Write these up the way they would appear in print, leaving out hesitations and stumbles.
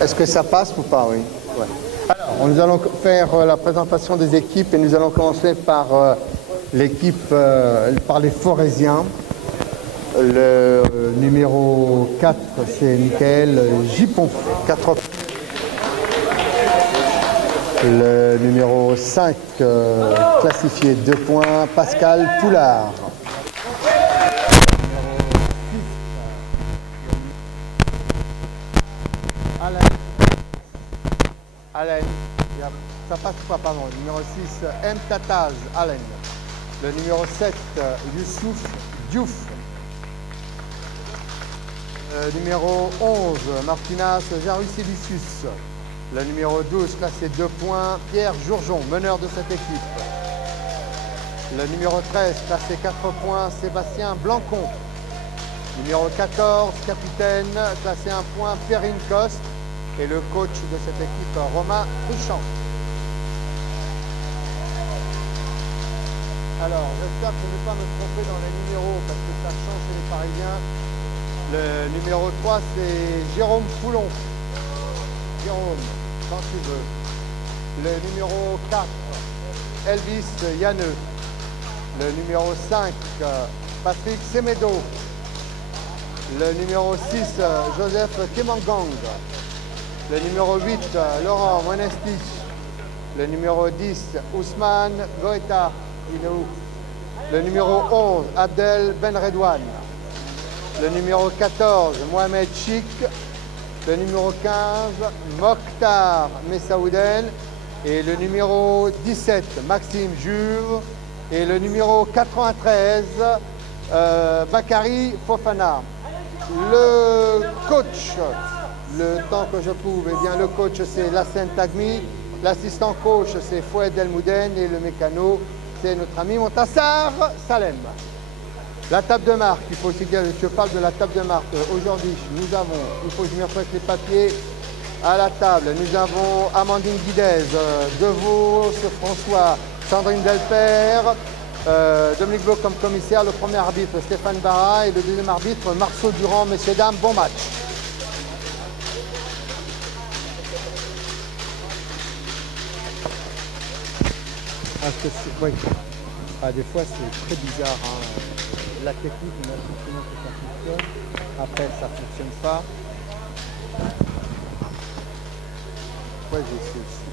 Est-ce que ça passe ou pas? Oui. Ouais. Alors, nous allons faire la présentation des équipes et nous allons commencer par l'équipe, par les Forésiens. Le numéro 4, c'est Michael Gipon, 4. Le numéro 5, classifié 2 points, Pascal Poulard. Alain, ça passe pas, pardon. Le numéro 6, M. Tataz, Alain. Le numéro 7, Youssouf Diouf. Numéro 11, Martinas Jarusilicius. Le numéro 12, classé 2 points, Pierre Jourjon, meneur de cette équipe. Le numéro 13, classé 4 points, Sébastien Blancon. Numéro 14, capitaine, classé 1 point, Perrine Coste. Et le coach de cette équipe, Romain Truchant. Alors, j'espère que je ne vais pas me tromper dans les numéros parce que ça change chez les Parisiens. Le numéro 3, c'est Jérôme Foulon. Jérôme, quand tu veux. Le numéro 4, Elvis Yanneux. Le numéro 5, Patrick Semedo. Le numéro 6, Joseph Kemangang. Le numéro 8, Laurent Monestich. Le numéro 10, Ousmane Goeta. Le numéro 11, Abdel Benredouane. Le numéro 14, Mohamed Chik. Le numéro 15, Mokhtar Messaouden. Et le numéro 17, Maxime Juve. Et le numéro 93, Bakary Fofana. Le coach, le temps que je trouve, eh bien le coach c'est Lassine Tagmi, l'assistant coach c'est Foued Elmouden et le mécano c'est notre ami Montassar Salem. La table de marque, il faut aussi dire, je parle de la table de marque. Aujourd'hui, nous avons, il faut que je me refasse les papiers à la table. Nous avons Amandine Guidez, Devaux, François, Sandrine Delpère, Dominique Blo comme commissaire, le premier arbitre Stéphane Barra et le deuxième arbitre Marceau Durand. Messieurs, dames, bon match. Oui. Des fois c'est très bizarre. Hein. La technique, on a fonctionné que ça fonctionne. Après, ça ne fonctionne pas. Ouais, j'ai essayé aussi.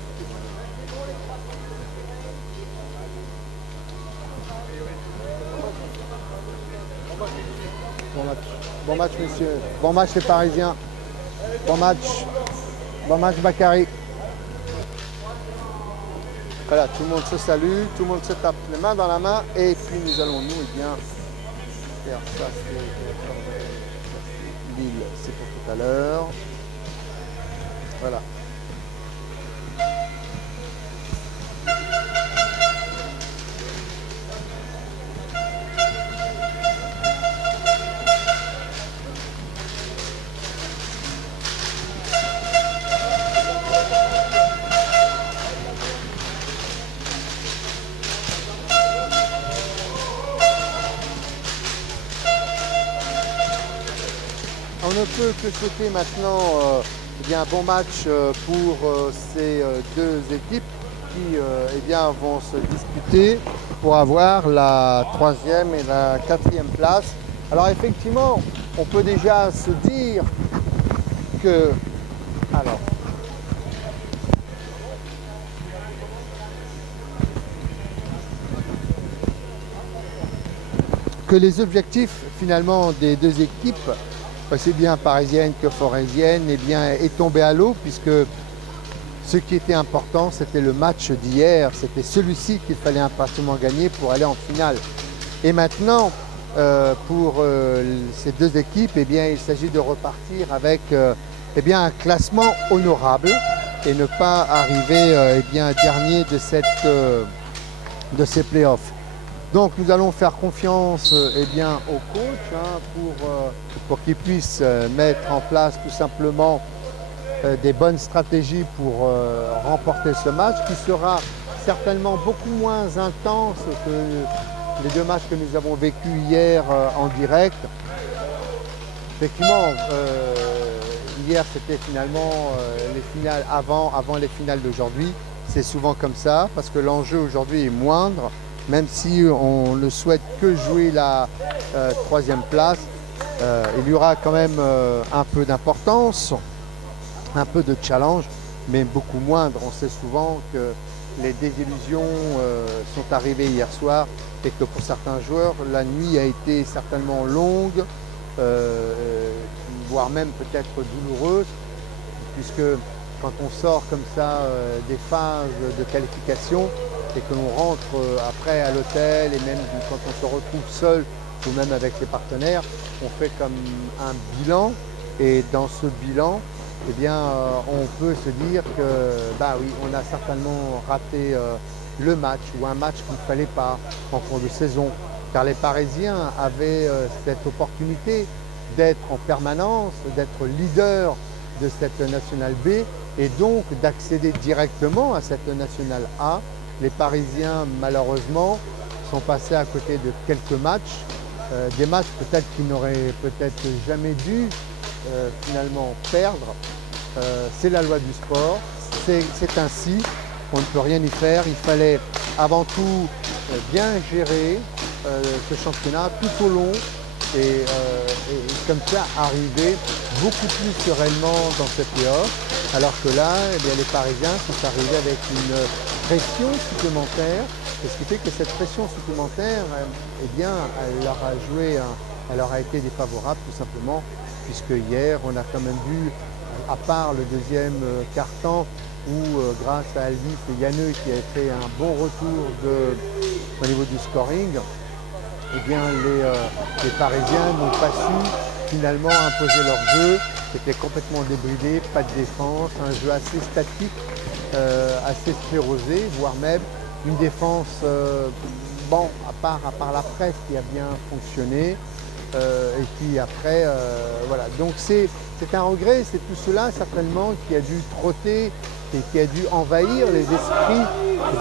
Bon match. Bon match, messieurs. Bon match, les Parisiens. Bon match. Bon match, Bakary. Voilà, tout le monde se salue, tout le monde se tape les mains dans la main. Et puis nous allons, nous, eh bien, faire ça, c'est Lille, c'est pour tout à l'heure. Voilà. on ne peut que souhaiter maintenant eh bien, un bon match pour ces deux équipes qui eh bien, vont se disputer pour avoir la 3e et la 4e place. Alors effectivement, on peut déjà se dire que... Alors, que les objectifs finalement des deux équipes, aussi bien parisiennes que forésiennes, eh bien, est tombé à l'eau, puisque ce qui était important, c'était le match d'hier, c'était celui-ci qu'il fallait impérativement gagner pour aller en finale. Et maintenant, pour ces deux équipes, eh bien, il s'agit de repartir avec eh bien, un classement honorable et ne pas arriver eh bien, dernier de ces playoffs. Donc nous allons faire confiance eh bien, au coach pour qu'il puisse mettre en place tout simplement des bonnes stratégies pour remporter ce match qui sera certainement beaucoup moins intense que les deux matchs que nous avons vécus hier en direct. Effectivement, hier c'était finalement les finales avant les finales d'aujourd'hui. C'est souvent comme ça parce que l'enjeu aujourd'hui est moindre. Même si on ne souhaite que jouer la 3e place, il y aura quand même un peu d'importance, un peu de challenge, mais beaucoup moindre. On sait souvent que les désillusions sont arrivées hier soir et que pour certains joueurs, la nuit a été certainement longue, voire même peut-être douloureuse, puisque quand on sort comme ça des phases de qualification, et que l'on rentre après à l'hôtel et même quand on se retrouve seul ou même avec les partenaires, on fait comme un bilan et dans ce bilan, eh bien, on peut se dire que bah oui, on a certainement raté le match ou un match qu'il ne fallait pas en cours de saison, car les Parisiens avaient cette opportunité d'être en permanence, d'être leader de cette Nationale B et donc d'accéder directement à cette Nationale A. Les Parisiens, malheureusement, sont passés à côté de quelques matchs, des matchs peut-être qu'ils n'auraient peut-être jamais dû finalement perdre. C'est la loi du sport, c'est ainsi, on ne peut rien y faire. Il fallait avant tout bien gérer ce championnat tout au long et comme ça arriver beaucoup plus sereinement dans ces playoffs, alors que là, eh bien, les Parisiens sont arrivés avec une pression supplémentaire, et ce qui fait que cette pression supplémentaire, eh bien, elle leur a été défavorable tout simplement, puisque hier, on a quand même vu, à part le deuxième quart-temps, où grâce à Alvis et Yanneux qui a fait un bon retour au niveau du scoring, eh bien, les Parisiens n'ont pas su finalement imposer leur jeu. C'était complètement débridé, pas de défense, un jeu assez statique, assez sclérosé, voire même une défense, bon, à part la presse qui a bien fonctionné. Et puis après, voilà. Donc c'est un regret, c'est tout cela certainement qui a dû trotter et qui a dû envahir les esprits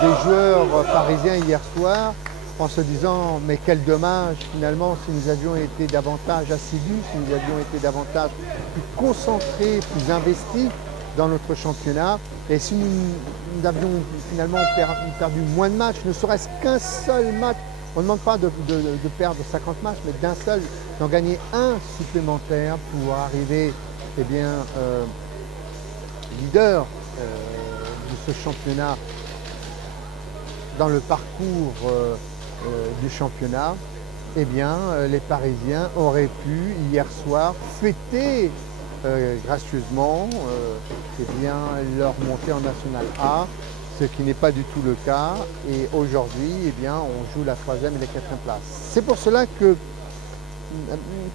des joueurs parisiens hier soir, en se disant mais quel dommage finalement si nous avions été davantage assidus, si nous avions été davantage plus concentrés, plus investis dans notre championnat, et si nous avions finalement perdu moins de matchs, ne serait-ce qu'un seul match. On ne demande pas de perdre 50 matchs, mais d'un seul, d'en gagner un supplémentaire pour arriver eh bien, leader de ce championnat dans le parcours du championnat, eh bien, les Parisiens auraient pu hier soir fêter gracieusement eh bien, leur montée en National A, ce qui n'est pas du tout le cas. Et aujourd'hui, eh bien, on joue la 3e et la 4e place. C'est pour cela que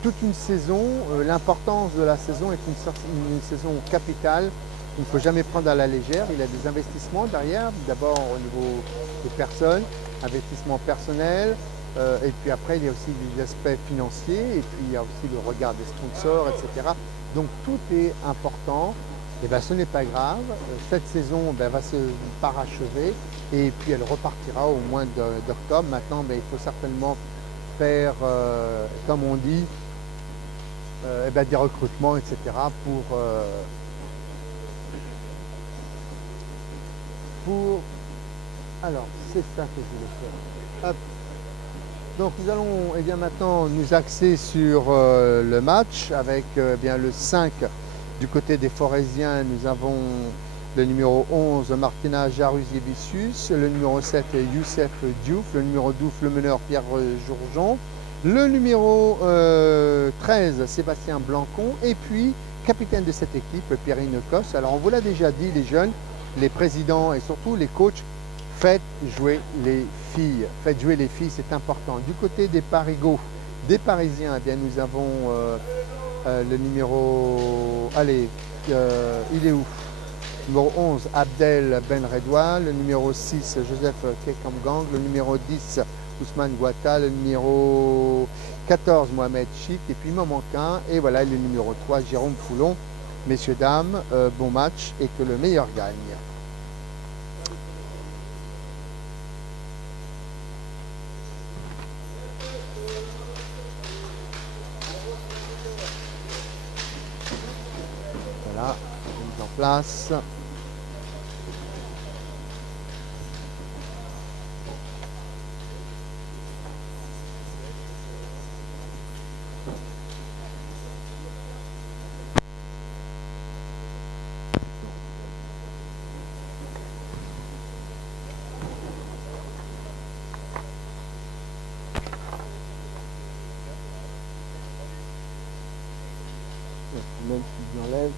toute une saison, l'importance de la saison est une saison capitale. Il ne faut jamais prendre à la légère. Il y a des investissements derrière, d'abord au niveau des personnes, investissement personnel, et puis après il y a aussi des aspects financiers, et puis il y a aussi le regard des sponsors, etc. Donc tout est important. Et bien ce n'est pas grave. Cette saison va se parachever et puis elle repartira au mois d'octobre. Maintenant, il faut certainement faire, comme on dit, des recrutements, etc. Alors, c'est ça que je voulais faire. Hop. Donc nous allons maintenant nous axer sur le match avec bien le 5 du côté des Forésiens. Nous avons le numéro 11 Martina Jaruzier-Vicius, le numéro 7 Youssef Diouf, le numéro 12 le meneur Pierre Jourjon, le numéro 13 Sébastien Blancon et puis capitaine de cette équipe Perrine Cosse. Alors on vous l'a déjà dit, les jeunes, les présidents et surtout les coachs, faites jouer les filles. Faites jouer les filles, c'est important. Du côté des Parigots, des Parisiens, eh bien, nous avons le numéro... Allez, il est où? Numéro 11, Abdel Ben Redouane. Le numéro 6, Joseph Kekamgang. Le numéro 10, Ousmane Guata. Le numéro 14, Mohamed Chik. Et puis il m'en manque un. Et voilà, le numéro 3, Jérôme Foulon. Messieurs, dames, bon match et que le meilleur gagne. Voilà, mise en place. Même si j'enlève.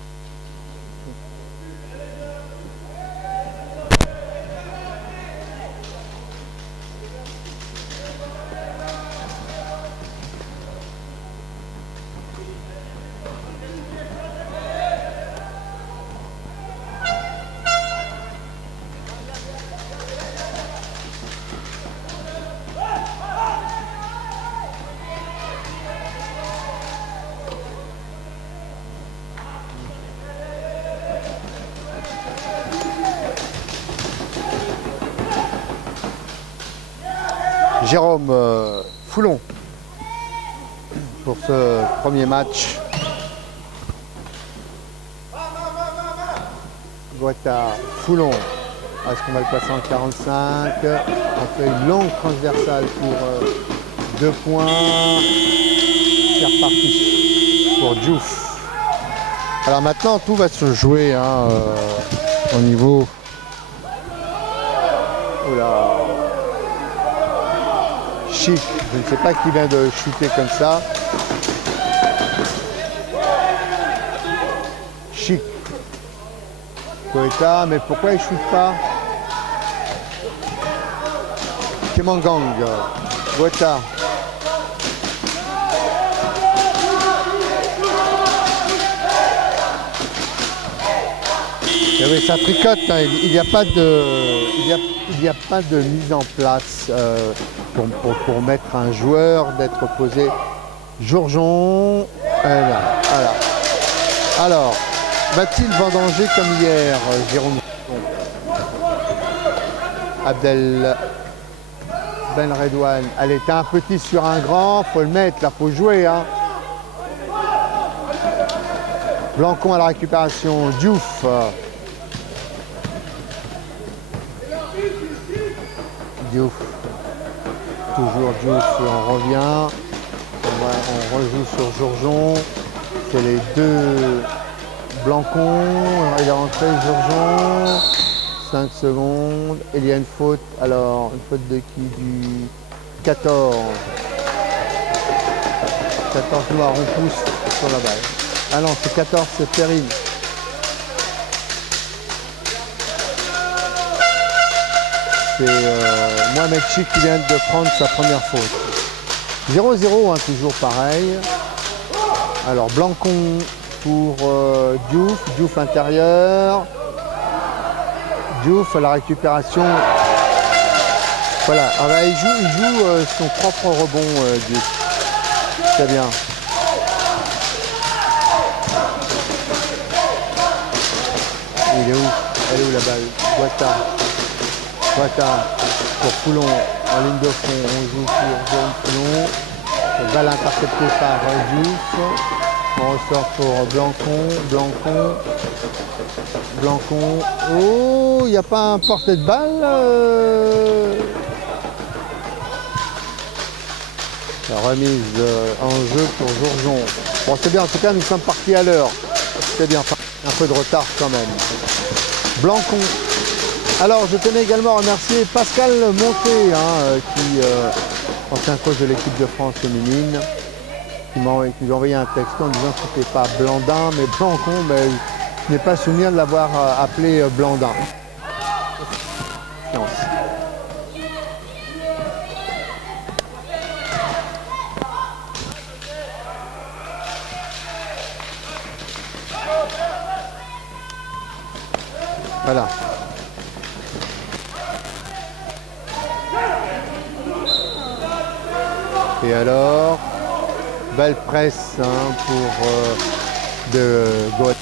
Jérôme Foulon pour ce premier match. Guata, Foulon. Est-ce qu'on va le passer en 45? On fait une longue transversale pour 2 points. C'est reparti pour Diouf. Alors maintenant tout va se jouer hein, au niveau. Oula. Chic, je ne sais pas qui vient de shooter comme ça. Chic. Koeta, mais pourquoi il ne shoot pas? Kemangang. Koeta. Et oui, ça tricote, hein. Il n'y a pas de mise en place pour mettre un joueur, d'être posé. Jourjon, voilà. Alors, va-t-il vendanger comme hier, Jérôme? Abdel Ben Redouane. Allez, t'as un petit sur un grand, faut le mettre, là, faut jouer. Hein. Blancon à la récupération, Diouf. Diouf. Toujours Diouf, on revient. On rejoue sur Jourjon. C'est les deux Blancon. Il est rentré Jourjon. 5 secondes. Il y a une faute. Alors, une faute de qui? Du 14. 14 noir, on pousse sur la balle. Ah non, c'est 14, c'est Perrine. C'est Mohamed Chik qui vient de prendre sa première faute. 0-0, hein, toujours pareil. Alors Blancon pour Diouf, Diouf intérieur. Diouf à la récupération. Voilà, ah bah, il joue son propre rebond, Diouf. Très bien. Il est où? Elle est où la balle? Guata pour Foulon en ligne de fond. On joue pour Jérôme Foulon. Balle interceptée par Diouf. On ressort pour Blancon, Blancon, Blancon. Oh, il n'y a pas un porté de balle. La remise en jeu pour Jourjon. Bon, c'est bien, en tout cas, nous sommes partis à l'heure. C'est bien, un peu de retard quand même. Blancon. Alors, je tenais également à remercier Pascal Monté, ancien coach de l'équipe de France féminine, qui m'a envoyé un texte en disant que ce n'était pas Blandin, mais Blancon, mais je n'ai pas souvenir de l'avoir appelé Blandin. Voilà. Et alors, belle presse pour de Goethe.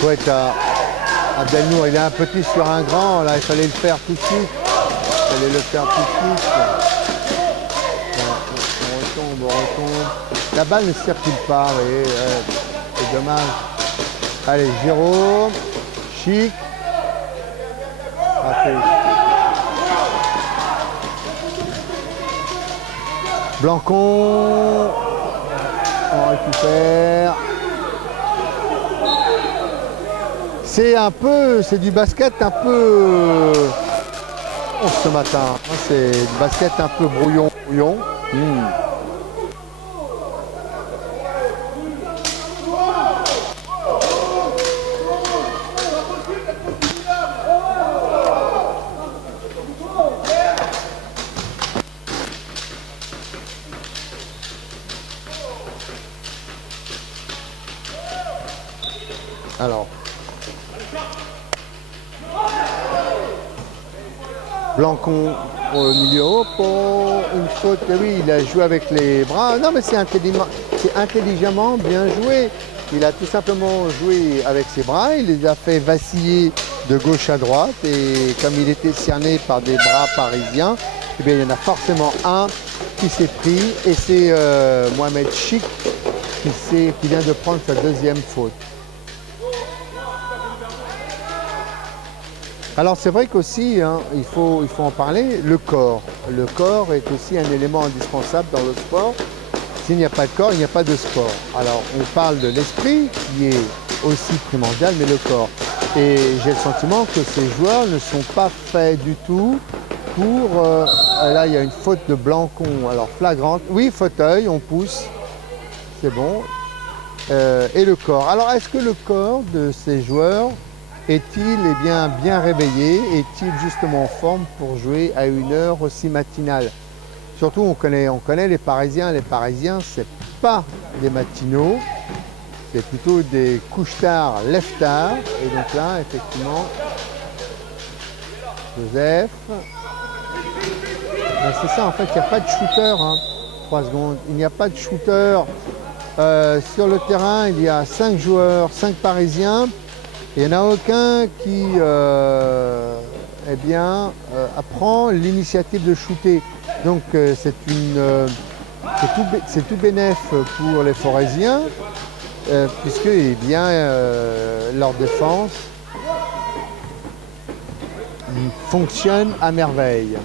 Goethe à Abdelnour, il est un petit sur un grand, là il fallait le faire tout de suite. Il fallait le faire tout de suite. On retombe. La balle ne circule pas, et c'est dommage. Allez, Jérôme, Chic. Raté. Blancon. On récupère. C'est du basket un peu ce matin. C'est du basket un peu brouillon. Alors, Blancon au milieu, une faute, oui, il a joué avec les bras. Non, mais c'est intelligemment bien joué. Il a tout simplement joué avec ses bras, il les a fait vaciller de gauche à droite, et comme il était cerné par des bras parisiens, eh bien, il y en a forcément un qui s'est pris, et c'est Mohamed Chic qui vient de prendre sa deuxième faute. Alors c'est vrai qu'aussi, il faut en parler, le corps. Le corps est aussi un élément indispensable dans le sport. S'il n'y a pas de corps, il n'y a pas de sport. Alors on parle de l'esprit qui est aussi primordial, mais le corps. Et j'ai le sentiment que ces joueurs ne sont pas faits du tout pour... là il y a une faute de Blancon, alors flagrante. Oui, fauteuil, on pousse, c'est bon. Et le corps. Alors est-ce que le corps de ces joueurs est-il bien réveillé? Est-il justement en forme pour jouer à une heure aussi matinale? Surtout, on connaît les Parisiens. Les Parisiens, c'est pas des matinaux, c'est plutôt des couche-tard, lève-tard. Et donc là, effectivement, Joseph. C'est ça, en fait, il n'y a pas de shooter. 3 secondes. Il n'y a pas de shooter. Sur le terrain, il y a 5 joueurs, 5 Parisiens. Il n'y en a aucun qui apprend l'initiative de shooter. Donc c'est tout bénef pour les Forésiens, puisque leur défense fonctionne à merveille.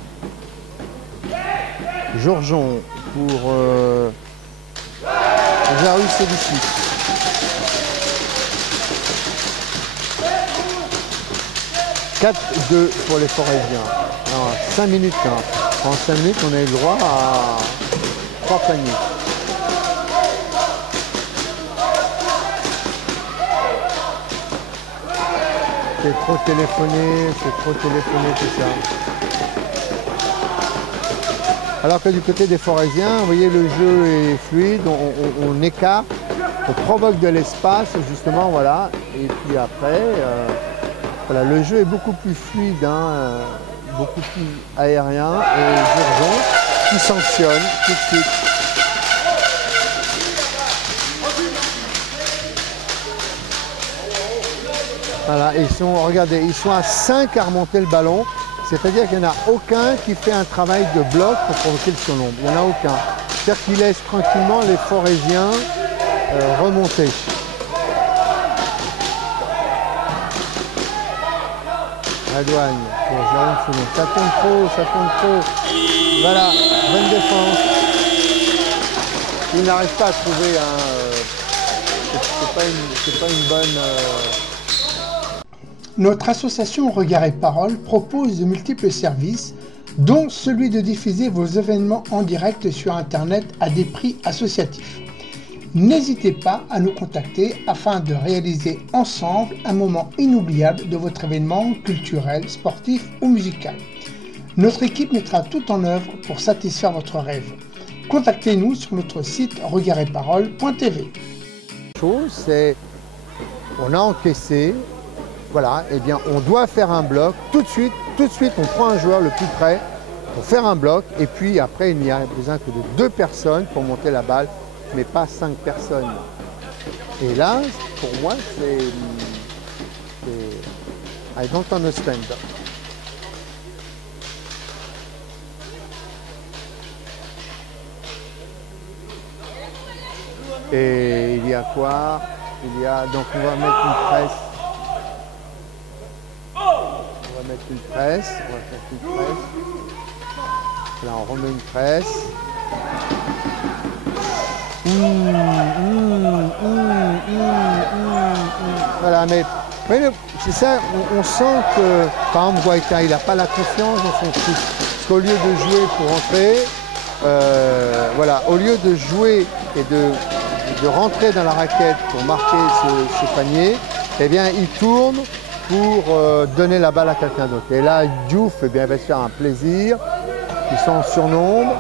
Jourjon pour Jarus Sédicic. 4-2 pour les Forésiens. Alors, 5 minutes. En 5 minutes, on a eu le droit à 3 paniers. C'est trop téléphoné tout ça. Alors que du côté des Forésiens, vous voyez, le jeu est fluide, on écarte, on provoque de l'espace, justement, voilà. Et puis après... voilà, le jeu est beaucoup plus fluide, beaucoup plus aérien, et Jourjon qui sanctionne tout de suite. Voilà, ils sont, regardez, ils sont à 5 à remonter le ballon. C'est-à-dire qu'il n'y en a aucun qui fait un travail de bloc pour provoquer le surnombre. Il n'y en a aucun. C'est-à-dire qu'ils laissent tranquillement les Forésiens remonter. La douane pour Jérôme Foulon. Ça tourne trop, ça tourne trop. Voilà, bonne défense. Il n'arrive pas à trouver un... c'est pas une bonne... Notre association Regard et Parole propose de multiples services, dont celui de diffuser vos événements en direct sur Internet à des prix associatifs. N'hésitez pas à nous contacter afin de réaliser ensemble un moment inoubliable de votre événement culturel, sportif ou musical. Notre équipe mettra tout en œuvre pour satisfaire votre rêve. Contactez-nous sur notre site regardesetparole.tv. C'est, on a encaissé, voilà, et bien on doit faire un bloc tout de suite, on prend un joueur le plus près pour faire un bloc, et puis après il n'y a besoin que de 2 personnes pour monter la balle, mais pas 5 personnes. Et là, pour moi, c'est I don't understand. Et il y a quoi? Il y a, donc on va mettre une presse. On va mettre une presse. On va faire une presse. Là, on remet une presse. Voilà, mais c'est ça, on sent que, par exemple, Guaita, il n'a pas la confiance dans son truc. Parce qu'au lieu de jouer pour entrer, voilà, au lieu de jouer et de rentrer dans la raquette pour marquer ce panier, eh bien, il tourne pour donner la balle à quelqu'un d'autre. Et là, Diouf, eh bien, va se faire un plaisir. Ils sont en surnombre.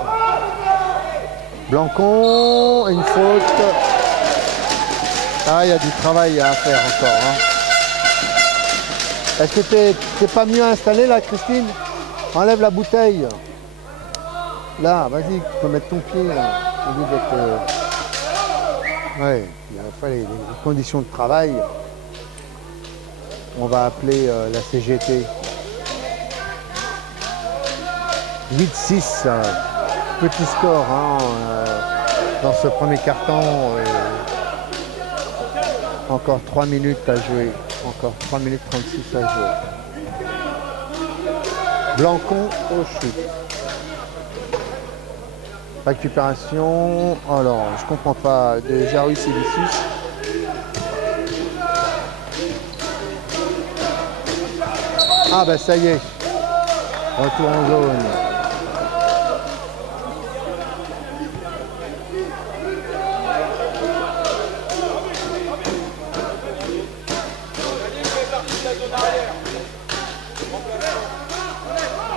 Blancon, une faute. Ah, il y a du travail à faire encore. Hein. Est-ce que t'es pas mieux installé là, Christine? Enlève la bouteille. Là, vas-y, tu peux mettre ton pied là. Au lieu d'être. Ouais, il faut les conditions de travail. On va appeler la CGT. 8-6. Petit score hein, dans ce premier carton. Encore 3 minutes à jouer. Encore 3 minutes 36 à jouer. Blancon au chute. Récupération. Alors, je comprends pas. Déjà oui, c'est du 6. Ah bah ça y est. Retour en zone.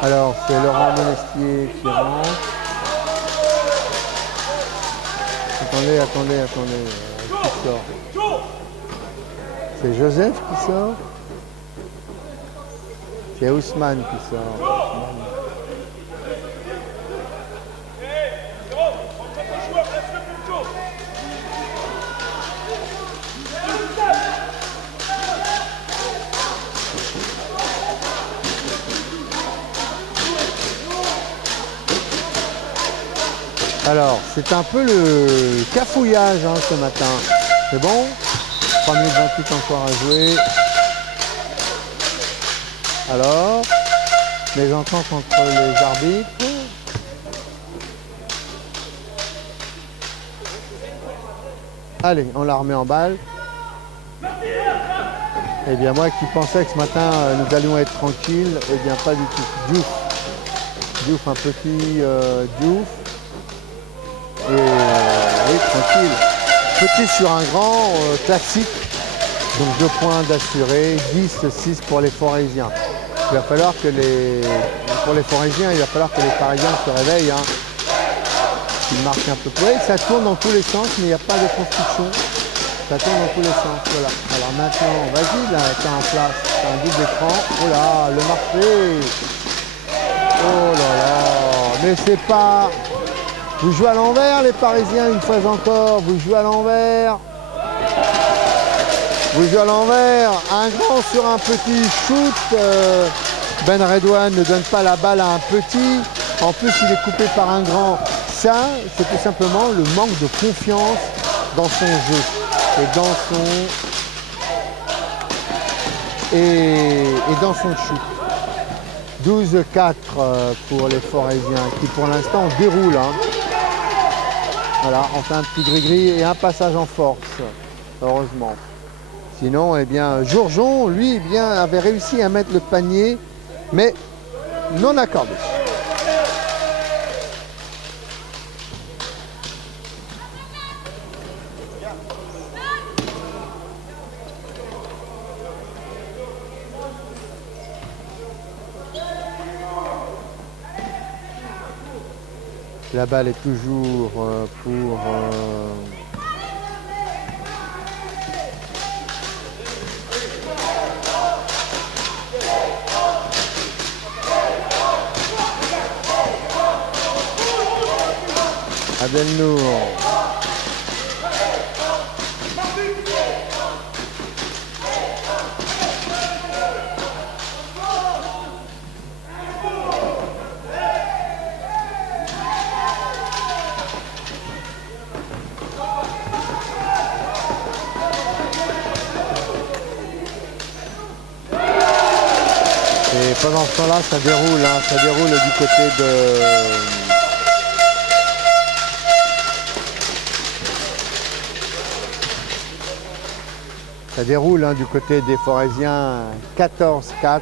Alors, c'est Laurent Monestier qui rentre. Attendez. Qui sort? C'est Joseph qui sort? C'est Ousmane qui sort. Alors, c'est un peu le cafouillage hein, ce matin. C'est bon? 3 minutes 28 encore à jouer. Alors, les ententes entre les arbitres. Allez, on la remet en balle. Eh bien, moi qui pensais que ce matin, nous allions être tranquilles, eh bien, pas du tout. Diouf, un petit Diouf. Et oui, tranquille. Petit sur un grand classique. Donc 2 points d'assuré, 10-6 pour les Forésiens. Il va falloir que pour les Forésiens, il va falloir que les Parisiens se réveillent. Hein. Ils marquent un peu. Oui, ça tourne dans tous les sens, mais il n'y a pas de construction. Ça tourne dans tous les sens. Voilà. Alors maintenant, vas-y, là, t'es en place. T'as un double écran. Oh là, le marché. Oh là là. Mais c'est pas. Vous jouez à l'envers, les Parisiens, une fois encore. Vous jouez à l'envers. Vous jouez à l'envers, un grand sur un petit shoot. Ben Redouane ne donne pas la balle à un petit. En plus, il est coupé par un grand. Ça, c'est tout simplement le manque de confiance dans son jeu et dans son shoot. 12-4 pour les Foraisiens qui pour l'instant déroulent. Hein. Voilà, on fait un petit gris-gris et un passage en force, heureusement. Sinon, eh bien, Jourjon, lui, eh bien, avait réussi à mettre le panier, mais non accordé. La balle est toujours pour... Abdelnour. Et pendant ce temps-là, ça déroule, hein, ça déroule du côté de... Ça déroule hein, du côté des Foraisiens, 14-4.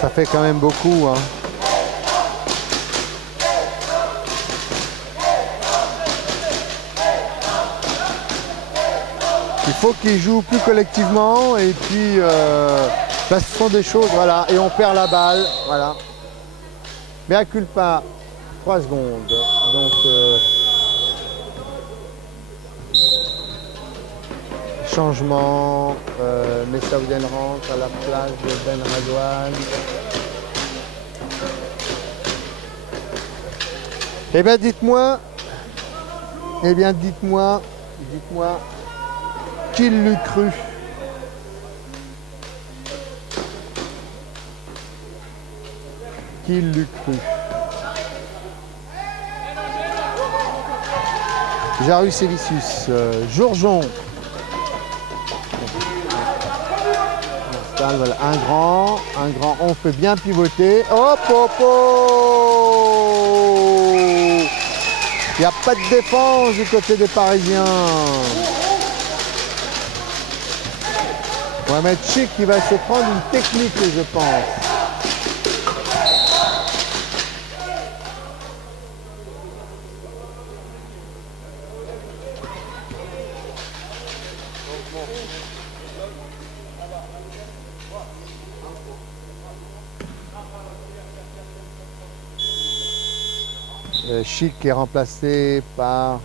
Ça fait quand même beaucoup. Hein. Il faut qu'ils jouent plus collectivement et puis ce sont des choses, voilà, et on perd la balle, voilà. Mais à culpa, 3 secondes. Donc changement, Messaouden rentre à la place de Ben Redouane. Eh bien dites-moi, qui l'eût cru? Qui l'eût cru? Jarus Evicius, Jourjon. Voilà, un grand, on peut bien pivoter. Hop, hop, hop. Il n'y a pas de défense du côté des Parisiens. On va mettre Chic qui va se prendre une technique, je pense. Chic est remplacé par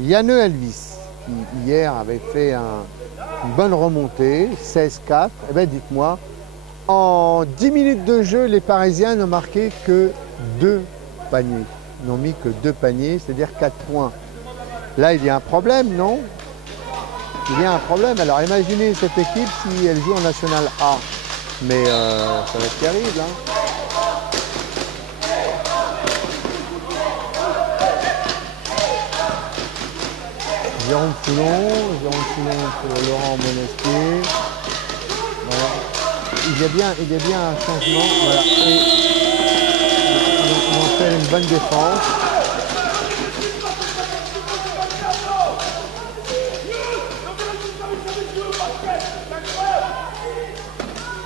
Yanne Elvis, qui hier avait fait une bonne remontée, 16-4. Eh bien dites-moi, en 10 minutes de jeu, les Parisiens n'ont marqué que 2 paniers. Ils n'ont mis que 2 paniers, c'est-à-dire 4 points. Là, il y a un problème, non? Il y a un problème. Alors imaginez cette équipe si elle joue en National A. Mais ça va être terrible, hein. Jérôme Foulon pour Laurent Monestier. Voilà. Il y a bien un changement. Voilà. Et on fait une bonne défense.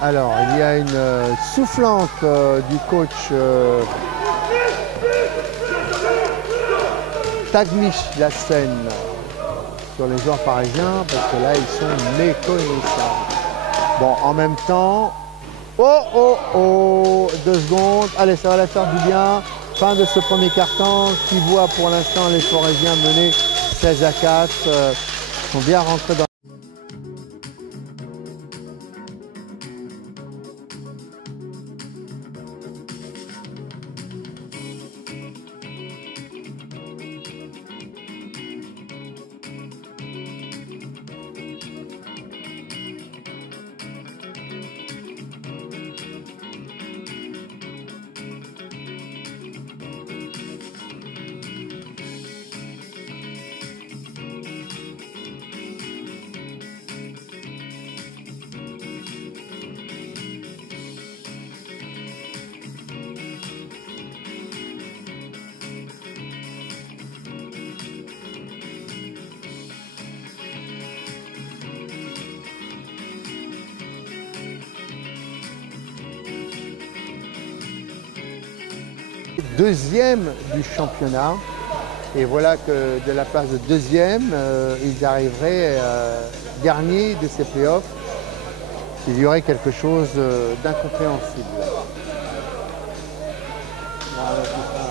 Alors, il y a une soufflante du coach Tagmich Lassen sur les joueurs parisiens, parce que là, ils sont méconnaissables. Bon, en même temps, oh, 2 secondes. Allez, ça va la faire du bien. Fin de ce premier quart-temps qui voit pour l'instant les Foraisiens mener 16-4. Sont bien rentrés dans deuxième du championnat. Et voilà que de la place de deuxième, ils arriveraient dernier de ces playoffs. Il y aurait quelque chose d'incompréhensible. Voilà, c'est ça.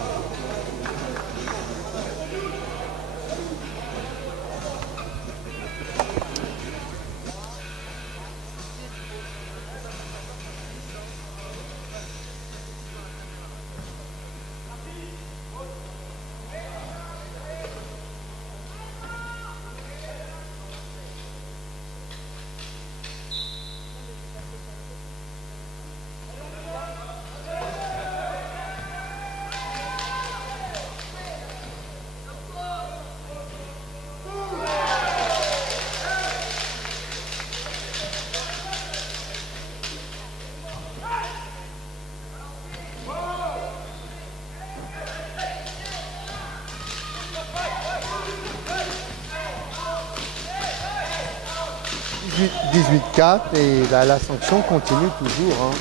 18-4 et la sanction continue toujours. Hein.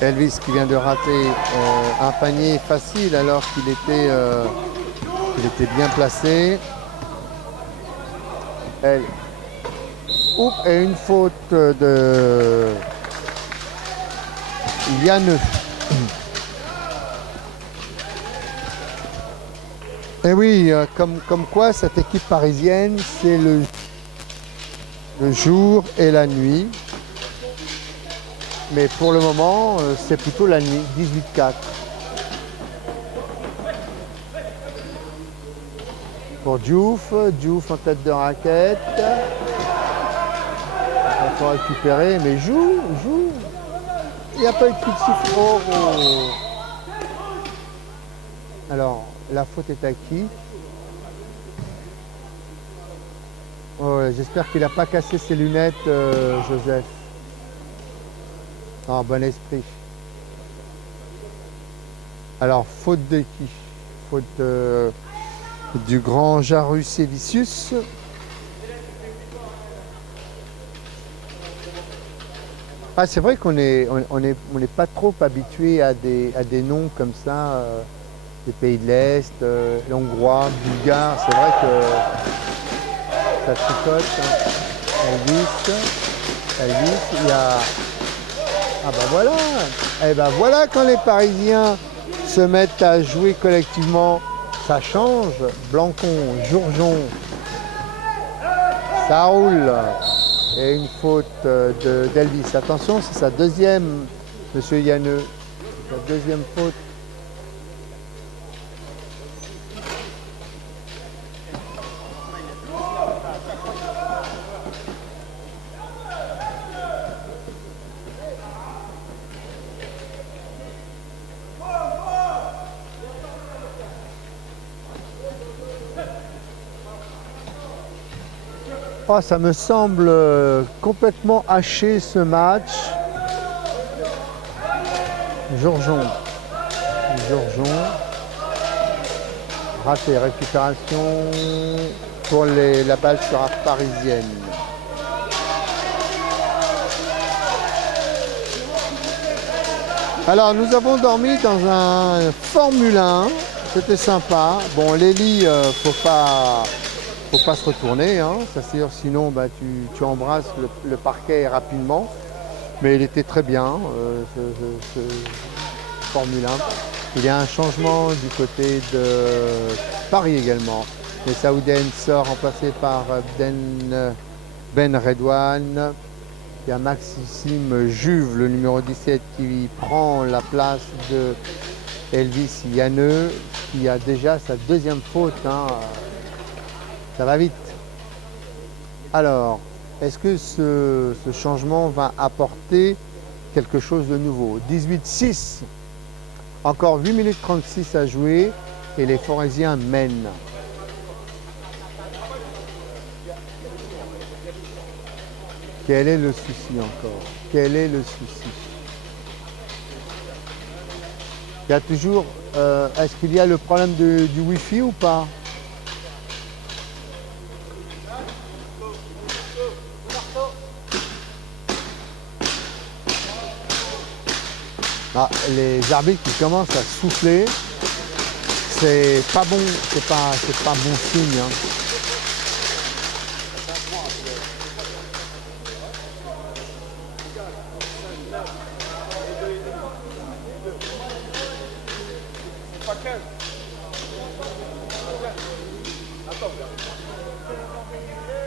Elvis qui vient de rater un panier facile alors qu'il était bien placé. Et une faute de Yann. Et oui, comme quoi cette équipe parisienne, c'est le jour et la nuit. Mais pour le moment, c'est plutôt la nuit, 18-4. Pour Diouf en tête de raquette. Il faut récupérer, mais joue. Il n'y a pas eu de coup de sifflet. Oh. Alors, la faute est à qui? Oh, j'espère qu'il n'a pas cassé ses lunettes, Joseph. Ah, bon esprit. Alors, faute de qui? Faute du grand Jarus Evicius. Ah, c'est vrai qu'on n'est pas trop habitué à des noms comme ça, des pays de l'Est, l'Hongrois, Bulgare. C'est vrai que ça tricote. Elvis, il y a... Ah ben voilà. Et ben voilà, quand les Parisiens se mettent à jouer collectivement, ça change. Blancon, Jourjon, ça roule. Et une faute d'Elvis. Attention, c'est sa deuxième, monsieur Yanneux. Sa deuxième faute. Oh, ça me semble complètement haché ce match. Jourjon. Raté, récupération pour la balle sera parisienne. Alors nous avons dormi dans un Formule 1, c'était sympa. Bon, l'Eli, faut pas se retourner, hein, ça c'est sûr, sinon bah, tu embrasses le parquet rapidement. Mais il était très bien, ce Formule 1. Il y a un changement du côté de Paris également. Les Saoudiennes sort remplacé par Ben Redouane. Il y a Maxime Juve, le numéro 17, qui prend la place de Elvis Yanneux, qui a déjà sa deuxième faute. Hein. Ça va vite. Alors, est-ce que ce changement va apporter quelque chose de nouveau? 18-6, encore 8 minutes 36 à jouer et les Forésiens mènent. Quel est le souci encore? Quel est le souci? Il y a toujours... est-ce qu'il y a le problème du Wi-Fi ou pas? Ah, les arbitres qui commencent à souffler, c'est pas bon, c'est pas bon signe. Hein.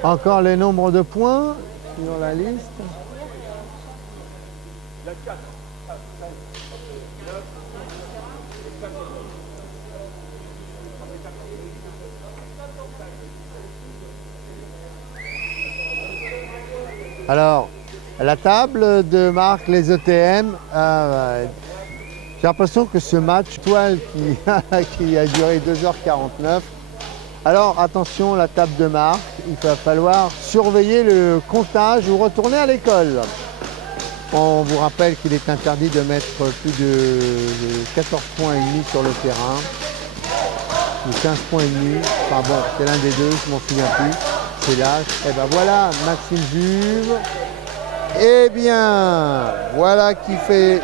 Encore les nombres de points sur la liste. Alors, la table de marque les ETM, j'ai l'impression que ce match toile qui a duré 2h49. Alors attention, la table de marque, il va falloir surveiller le comptage ou retourner à l'école. On vous rappelle qu'il est interdit de mettre plus de 14 points et demi sur le terrain, ou 15 points et demi, enfin bon, c'est l'un des deux, je m'en souviens plus, c'est l'âge. Et ben voilà, Maxime Juve, eh bien, voilà qui fait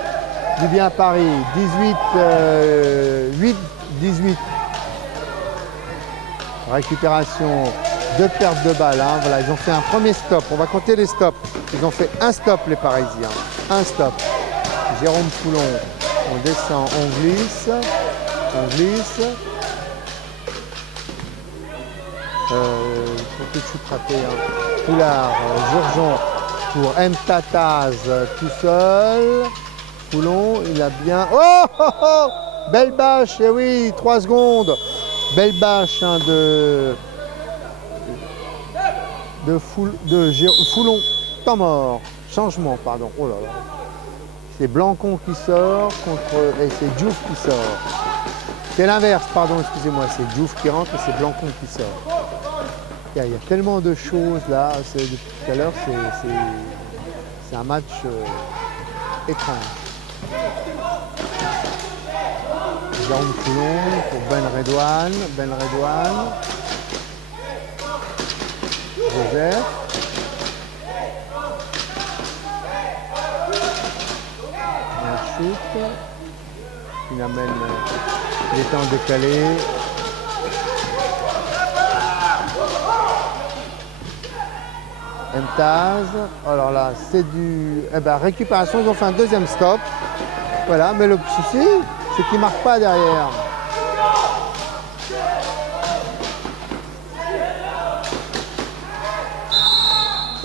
du bien à Paris, 8-18. Récupération de perte de balle. Hein. Voilà, ils ont fait un premier stop. On va compter les stops. Ils ont fait un stop, les Parisiens. Un stop. Jérôme Foulon. On descend, on glisse. On glisse. Pour que je suis frappé. Hein. Poulard, Jourjon pour M. Tataz tout seul. Foulon, il a bien. Oh, oh, oh, belle bâche. Eh oui, 3 secondes. Belle bâche hein, Foulon, temps mort, changement, pardon, oh là là. C'est Blancon qui sort et c'est Diouf qui sort. C'est l'inverse, pardon, excusez-moi, c'est Diouf qui rentre et c'est Blancon qui sort. Il y a tellement de choses là, depuis tout à l'heure, c'est un match étrange. Jérôme Foulon pour Ben Redouane. Joseph. Un shoot. Il amène les temps décalés. Mtaz. Alors là, c'est du. Eh ben, récupération, ils ont fait un deuxième stop. Voilà, mais le souci, c'est qu'ils ne marquent pas derrière.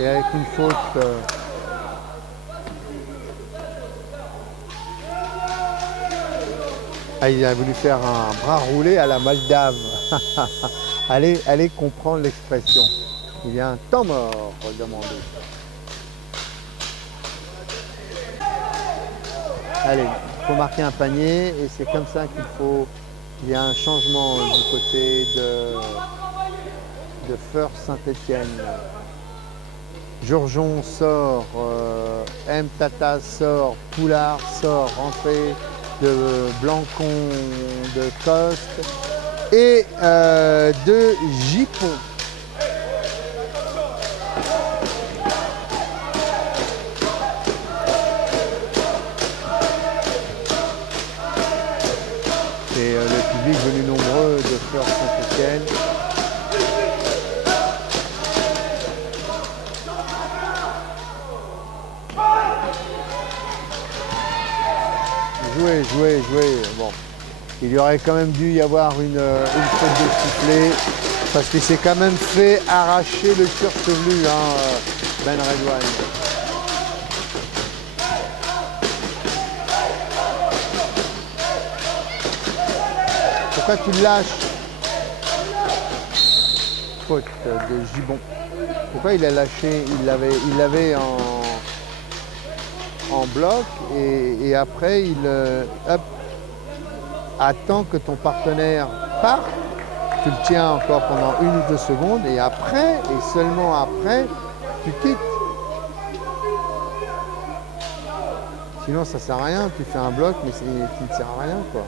Et avec une faute. Ah, il a voulu faire un bras roulé à la Moldave. allez comprendre l'expression. Il y a un temps mort demandé. Allez, il faut marquer un panier et c'est comme ça qu'il faut. Il y a un changement du côté de First Saint-Étienne. Jourjon sort, M. Tata sort, Poulard sort, rentrée de Blancon, de Coste et de Gipon. Et le public venu nombreux de First Saint-Étienne. Jouer. Bon, il y aurait quand même dû y avoir une faute de sifflet parce qu'il s'est quand même fait arracher le cuir chevelu, hein, Ben Redouane. Pourquoi tu le lâches? Faute de Gibon. Pourquoi il a lâché? Il l'avait en bloc et après il attend que ton partenaire parte, tu le tiens encore pendant 1 ou 2 secondes et après, et seulement après, tu quittes. Sinon ça sert à rien, tu fais un bloc mais qui ne sert à rien quoi.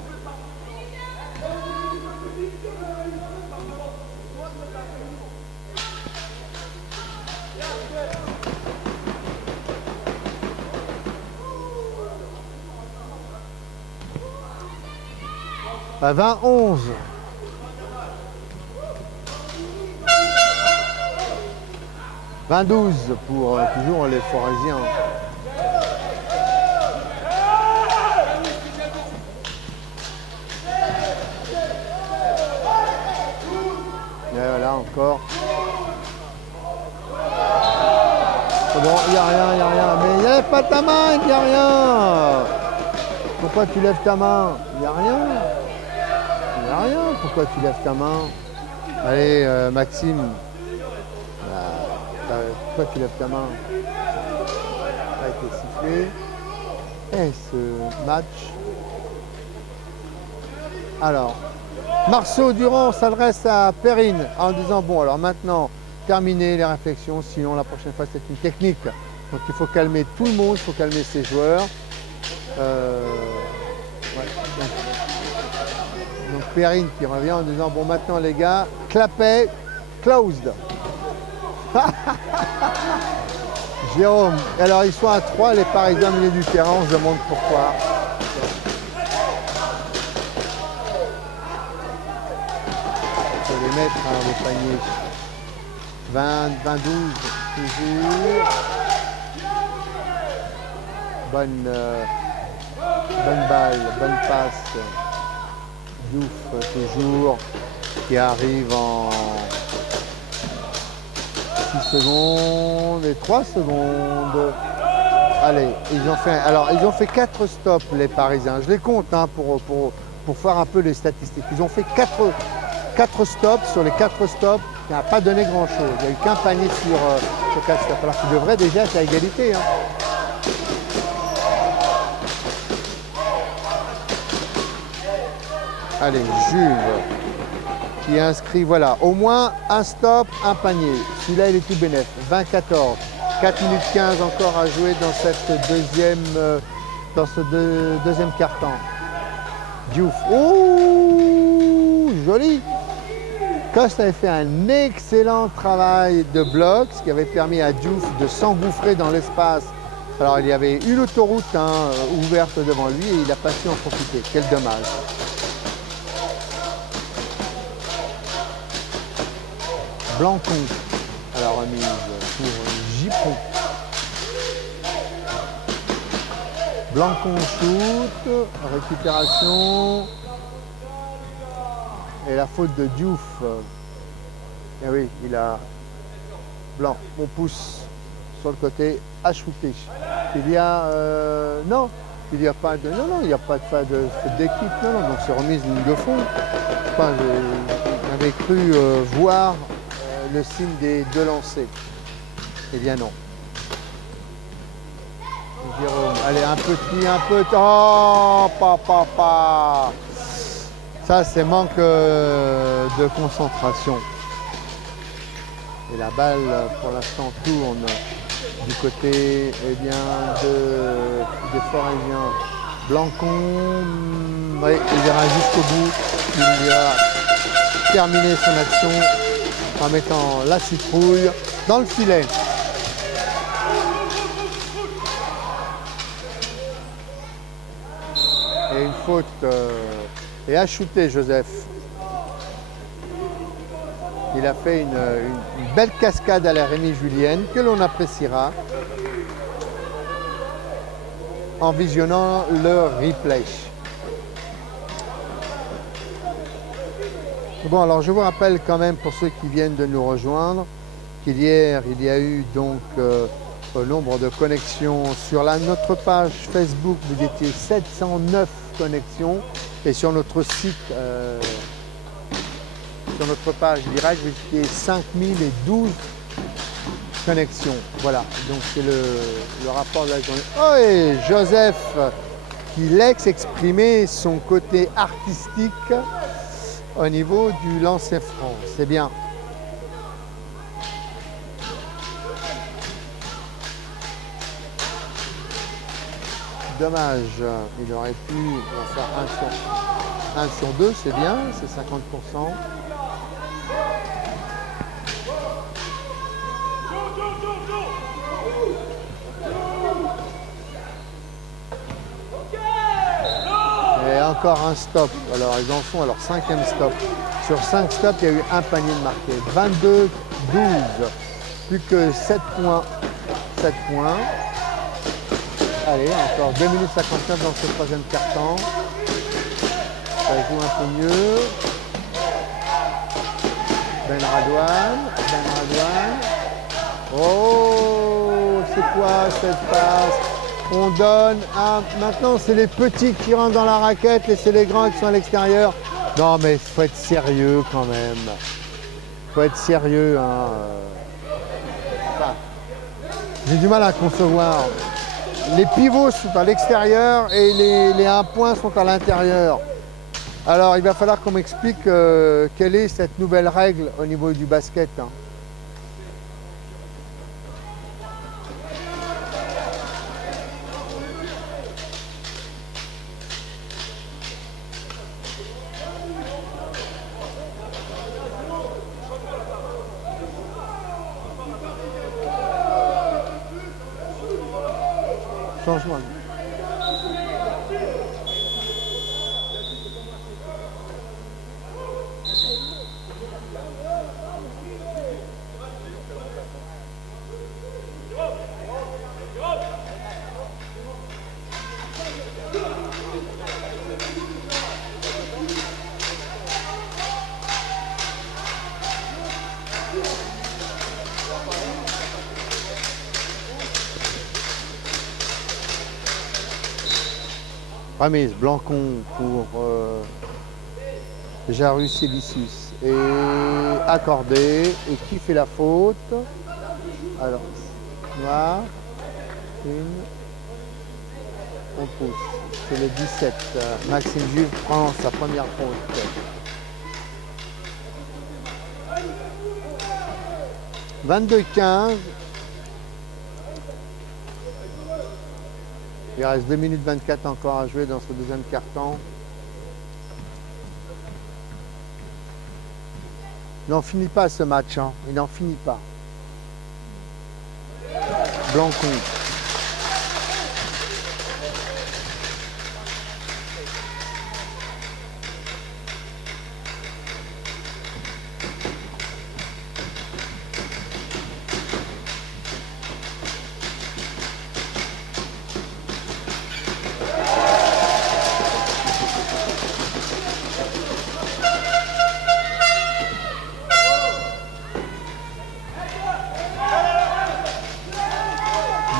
À 20-11. « 20-12 pour toujours les Foraisiens. Et voilà encore. Bon, il n'y a rien, il n'y a rien. Mais il n'y a pas ta main, il n'y a rien. Pourquoi tu lèves ta main? Il n'y a rien. Il n'y a rien. Pourquoi tu lèves ta main? Allez, Maxime. Pourquoi tu lèves ta main? Ça a été sifflé. Et ce match. Alors, Marceau Durand s'adresse à Perrine en disant, bon, alors maintenant, terminez les réflexions, sinon la prochaine fois c'est une technique. Donc il faut calmer tout le monde, il faut calmer ses joueurs. Ouais, donc Perrine qui revient en disant, bon maintenant les gars, clapet, closed. Jérôme, alors ils sont à 3, les Parisiens au milieu du terrain, on se demande pourquoi. Il faut les mettre au panier. 20-12 toujours. Bonne balle, bonne passe. Diouf toujours qui arrive en 6 secondes et 3 secondes. Allez, ils ont fait 4 stops les Parisiens. Je les compte hein, pour faire un peu les statistiques. Ils ont fait 4 stops. Sur les 4 stops, ça n'a pas donné grand chose. Il n'y a eu qu'un panier sur 4 stops. Alors qu'ils devraient déjà être à égalité. Hein. Allez, Jules qui inscrit, voilà, au moins un stop, un panier. Celui-là, il est tout bénef. 20-14. 4 minutes 15 encore à jouer dans cette deuxième quart-temps. Diouf. Oh, joli. Coste avait fait un excellent travail de bloc, ce qui avait permis à Diouf de s'engouffrer dans l'espace. Alors, il y avait une autoroute ouverte devant lui et il n'a pas su en profiter. Quel dommage. Blancon à la remise pour Gipon. Blancon shoot, récupération. Et la faute de Diouf. Et oui, il a Blanc. On pousse sur le côté à shooter. Il y a non, il n'y a pas de il n'y a pas de faute d'équipe. Non, donc c'est remise ligne de fond. Enfin, j'avais cru voir le signe des 2 lancers. Eh bien non. Jérôme, allez, un peu. Oh, papa. Ça, c'est manque de concentration. Et la balle, pour l'instant, tourne du côté des Foraisiens. Blancon, oui, il ira jusqu'au bout. Il va terminer son action en mettant la citrouille dans le filet. Et une faute et à shooter Joseph. Il a fait une belle cascade à la Rémi Julienne que l'on appréciera en visionnant le replay. Bon, alors je vous rappelle quand même pour ceux qui viennent de nous rejoindre qu'hier il y a eu donc au nombre de connexions sur notre page Facebook, vous étiez 709 connexions et sur notre site, sur notre page directe, vous étiez 5012 connexions. Voilà, donc c'est le rapport de la journée. Oh, et Joseph qui laisse exprimer son côté artistique au niveau du lancer franc. C'est bien. Dommage, il aurait pu en faire 1 sur 2, c'est bien, c'est 50%. Et encore un stop. Alors ils en sont à leur 5e stop. Sur 5 stops, il y a eu un panier de marqué. 22-12. Plus que 7 points. 7 points. Allez, encore 2 minutes 59 dans ce 3e quart-temps. Ça joue un peu mieux. Ben Radouane. Oh, c'est quoi cette passe? On donne à... Maintenant, c'est les petits qui rentrent dans la raquette et c'est les grands qui sont à l'extérieur. Non, mais il faut être sérieux quand même. Il faut être sérieux. Hein. Enfin, j'ai du mal à concevoir. Les pivots sont à l'extérieur et les 1 point sont à l'intérieur. Alors, il va falloir qu'on m'explique quelle est cette nouvelle règle au niveau du basket. Hein. Changement. Remise, Blancon pour Jarus Ebissus et accordé. Et qui fait la faute? Alors, noir, une, on pousse. C'est le 17. Maxime Juve prend sa première faute. 22-15. Il reste 2 minutes 24 encore à jouer dans ce 2e quart-temps. Il n'en finit pas ce match, hein. Il n'en finit pas. Blancon.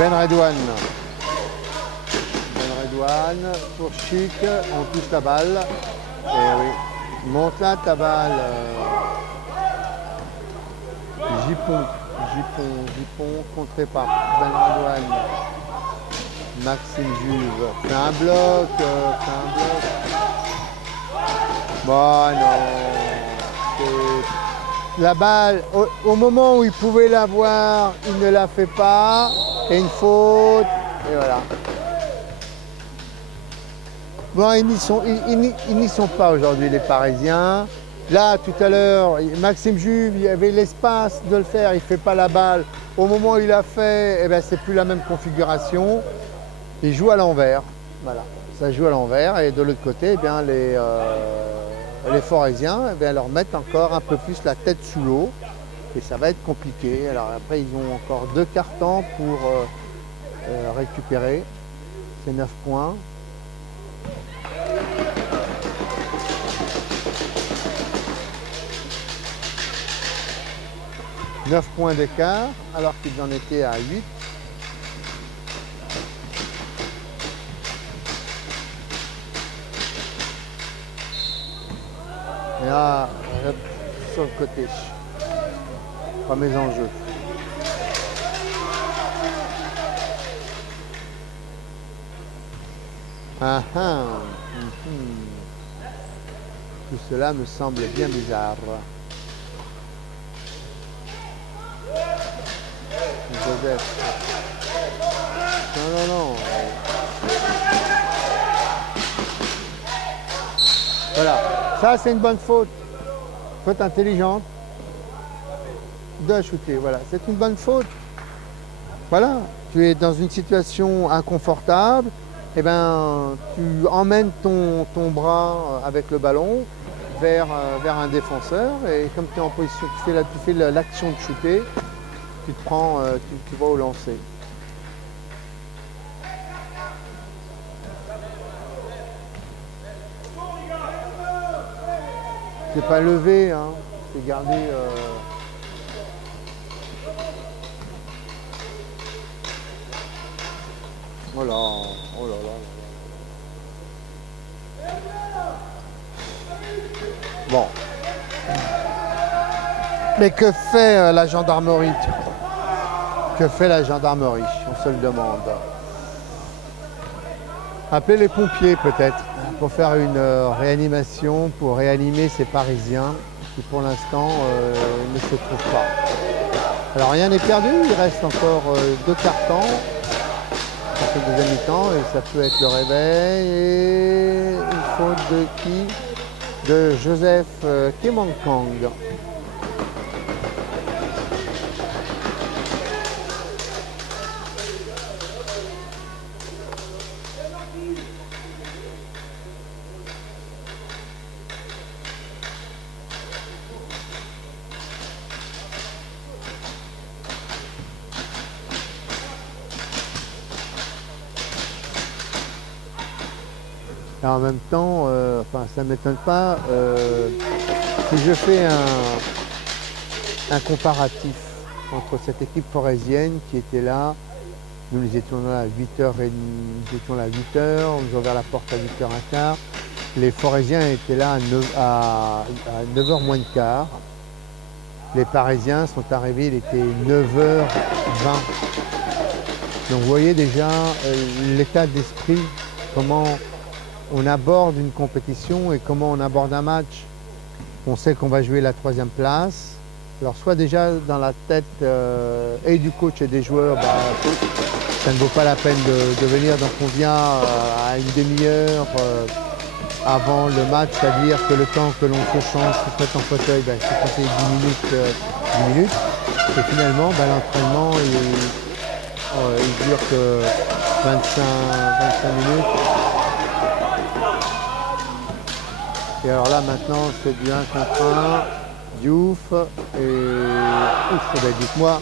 Ben Redouane pour Chic, on touche la balle. Et oui, monte là ta balle. Gipon, contré par Ben Redouane. Maxime Juve, fait un bloc. Bon non. La balle, au moment où il pouvait l'avoir, il ne la fait pas. Et une faute, et voilà. Bon, ils n'y sont pas aujourd'hui, les Parisiens. Là, tout à l'heure, Maxime Juve, il y avait l'espace de le faire, il ne fait pas la balle. Au moment où il l'a fait, eh ben, c'est plus la même configuration. Il joue à l'envers. Voilà, ça joue à l'envers. Et de l'autre côté, eh bien, les Forésiens eh bien, leur mettent encore un peu plus la tête sous l'eau. Et ça va être compliqué. Alors après, ils ont encore 2 cartons pour récupérer ces 9 points. « 9 points d'écart, alors qu'ils en étaient à 8. Et là, sur le côté. Mes enjeux. Tout cela me semble bien bizarre. Joseph. Non. Voilà. Ça, c'est une bonne faute. Faute intelligente. De shooter, voilà, c'est une bonne faute. Voilà, tu es dans une situation inconfortable, eh ben, tu emmènes ton bras avec le ballon vers un défenseur et comme tu es en position, tu fais l'action de shooter, tu te prends, tu vas au lancer. C'est pas levé, hein, c'est gardé. Oh là, oh là là. Bon. Mais que fait la gendarmerie? Que fait la gendarmerie? On se le demande. Appelez les pompiers peut-être pour faire une réanimation, pour réanimer ces Parisiens qui pour l'instant ne se trouvent pas. Alors rien n'est perdu, il reste encore 2 cartons. Ça fait 2 mi-temps et ça peut être le réveil et une faute de qui? De Joseph Kemankang. Et en même temps, enfin, ça ne m'étonne pas, si je fais un comparatif entre cette équipe forésienne qui était là, nous étions là à 8h30, nous étions là à 8h, nous avons ouvert la porte à 8h15, les Forésiens étaient là à 9h moins de quart, les Parisiens sont arrivés, il était 9h20. Donc vous voyez déjà l'état d'esprit, comment on aborde une compétition et comment on aborde un match. On sait qu'on va jouer la 3e place. Alors soit déjà dans la tête et du coach et des joueurs, ça ne vaut pas la peine de venir, donc on vient à une demi-heure avant le match, c'est-à-dire que le temps que l'on se change, se mette en fauteuil, c'est passé 10 minutes. Et finalement, l'entraînement, il dure que 25 minutes. Et alors là maintenant c'est du 1 contre 1, Diouf et ouf, dites-moi,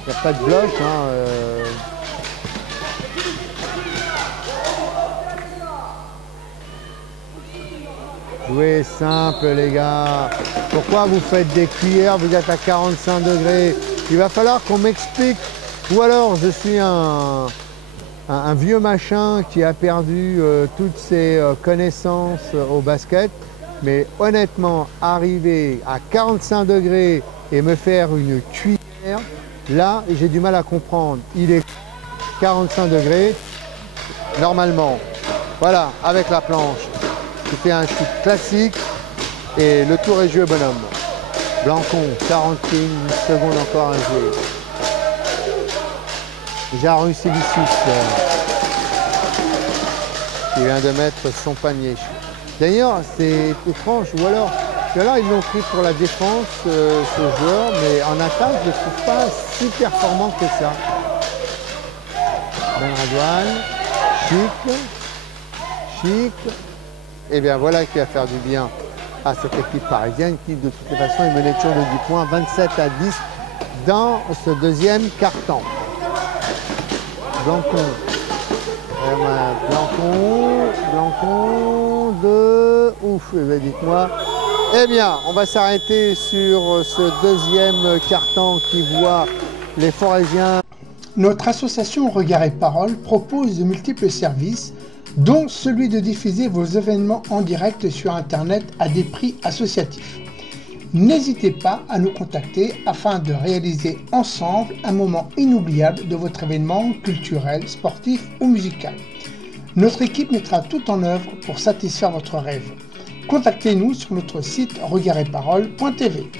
il n'y a pas de bloc. Jouez simple les gars, pourquoi vous faites des cuillères, vous êtes à 45 degrés, il va falloir qu'on m'explique, ou alors je suis un vieux machin qui a perdu toutes ses connaissances au basket, mais honnêtement, arriver à 45 degrés et me faire une cuillère, là, j'ai du mal à comprendre. Il est 45 degrés, normalement, voilà, avec la planche, tu fais un shoot classique et le tour est joué bonhomme. Blancon, 41 secondes encore à jouer. Jaru Silicius qui vient de mettre son panier. D'ailleurs, c'est étrange, ou alors ils l'ont pris pour la défense, ce joueur, mais en attaque, je ne trouve pas si performant que ça. Ben Radouane, Chic, et bien voilà qui va faire du bien à cette équipe parisienne qui, de toutes les façons, est menée toujours de 10 points, 27 à 10 dans ce 2e quart-temps. Blancon, de ouf, dites-moi. Eh bien, on va s'arrêter sur ce 2e quart-temps qui voit les Forésiens. Notre association Regard et Parole propose de multiples services, dont celui de diffuser vos événements en direct sur Internet à des prix associatifs. N'hésitez pas à nous contacter afin de réaliser ensemble un moment inoubliable de votre événement culturel, sportif ou musical. Notre équipe mettra tout en œuvre pour satisfaire votre rêve. Contactez-nous sur notre site regardetparole.tv.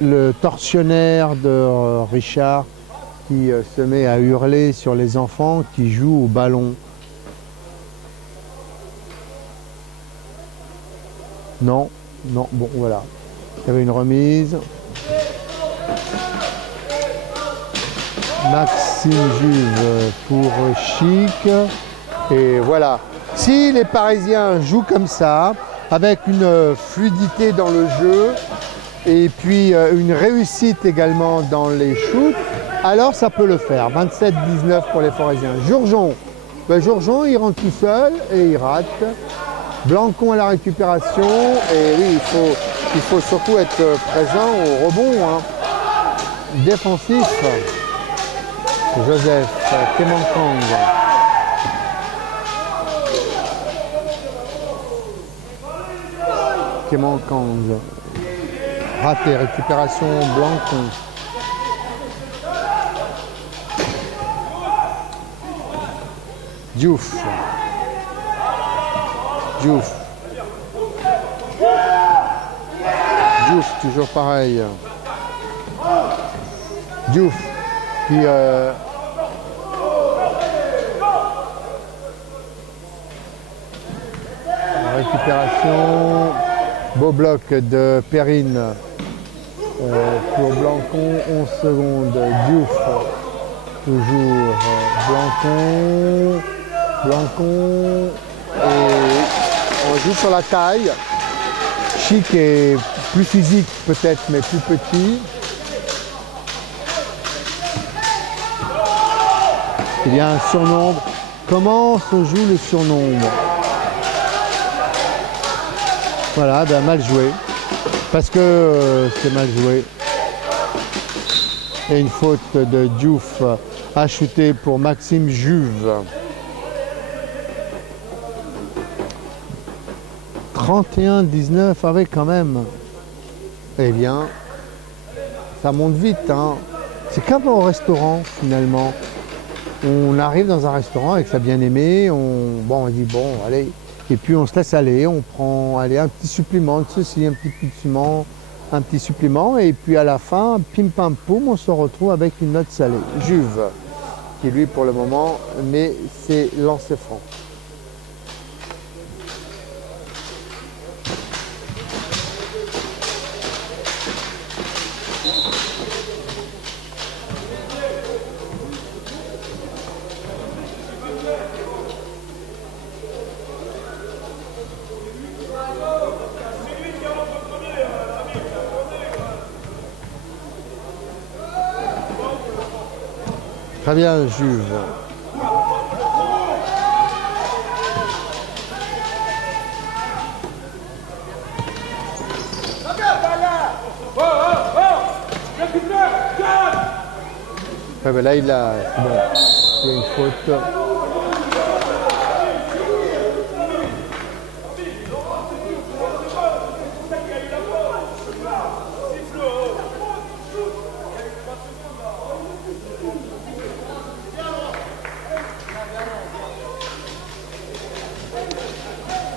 Le tortionnaire de Richard qui se met à hurler sur les enfants qui jouent au ballon. Non, bon voilà. Il y avait une remise. Maxime Juve pour Chic. Et voilà. Si les Parisiens jouent comme ça, avec une fluidité dans le jeu, et puis une réussite également dans les shoots, alors ça peut le faire. 27-19 pour les Forésiens. Jourjon, ben Jourjon il rentre tout seul et il rate. Blancon à la récupération, et oui, il faut surtout être présent au rebond. Hein. Défensif, Joseph Kemonkang. Kemonkang. Raté, récupération Blancon. Diouf. Diouf. Diouf, toujours pareil. Diouf qui récupération, beau bloc de Perrine pour Blancon, 11 secondes. Diouf, toujours Blancon, et on joue sur la taille. Chic est plus physique peut-être, mais plus petit. Il y a un surnombre. Comment se joue le surnombre? Voilà, ben mal joué. Parce que c'est mal joué. Et une faute de Diouf à shooter pour Maxime Juve. 31-19 avec quand même. Eh bien, ça monte vite. Hein. C'est comme au restaurant finalement. On arrive dans un restaurant avec sa bien-aimée, on dit bon, allez, et puis on se laisse aller, on prend allez, un petit supplément de ceci, un petit supplément, et puis à la fin, pim pam poum, on se retrouve avec une note salée. Juve, qui lui pour le moment met ses lancers francs. Très bien, Juve. Ah ben là, il a une faute.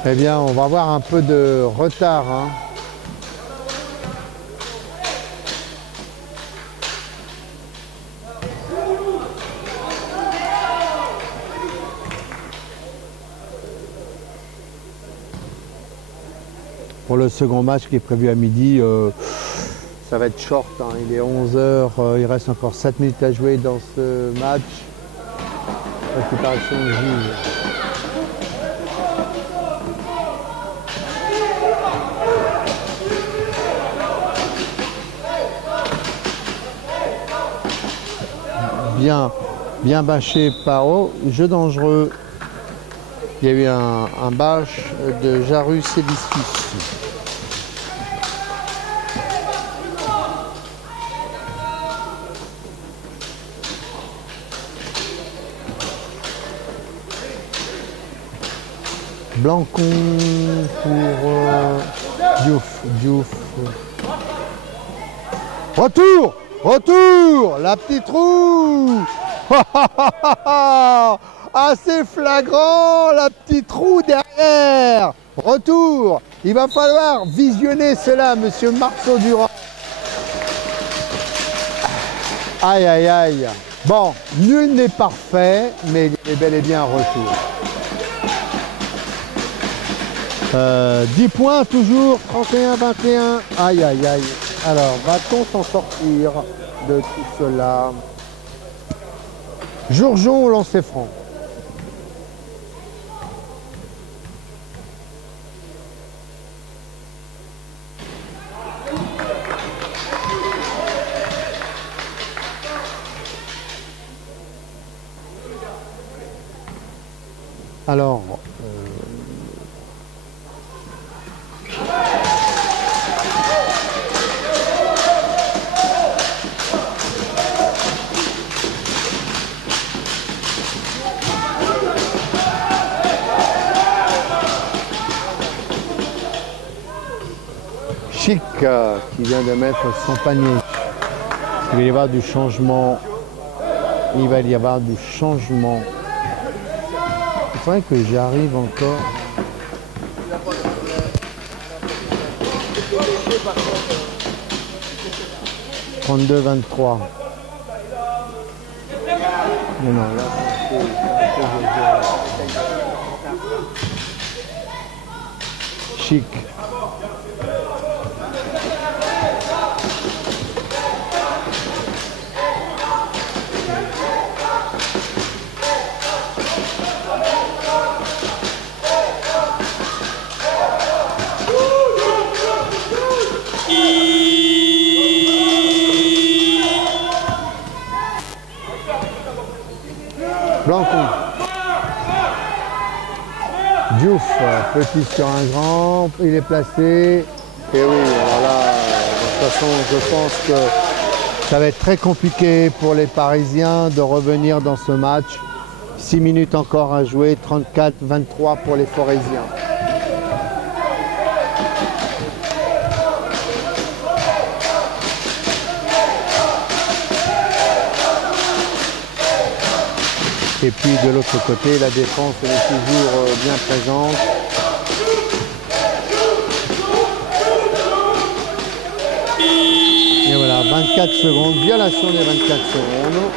Eh bien, on va avoir un peu de retard. Hein. Pour le second match qui est prévu à midi, ça va être short. Hein. Il est 11 h, il reste encore 7 minutes à jouer dans ce match. Récupération de Juve. Bien bâché par jeu dangereux. Il y a eu un bâche de Jarus Hibiscus. Blancon pour Diouf. Retour, la petite roue. Assez flagrant, la petite roue derrière. Retour, il va falloir visionner cela, monsieur Marceau Durand. Aïe, aïe, aïe. Bon, nul n'est parfait, mais il est bel et bien un retour. 10 points toujours, 31-21. Aïe, aïe, aïe. Alors, va-t-on s'en sortir de tout cela? Jourjon au lancer franc. Alors, Chic qui vient de mettre son panier. Il va y avoir du changement. Il va y avoir du changement. Il faudrait que j'arrive encore. « 32-23. » Non, là, Chic. Blancon. Diouf, petit sur un grand, il est placé. Et oui, alors là, de toute façon, je pense que ça va être très compliqué pour les Parisiens de revenir dans ce match. 6 minutes encore à jouer, 34-23 pour les Forésiens. Et puis de l'autre côté, la défense est toujours bien présente. Et voilà, 24 secondes, violation des 24 secondes.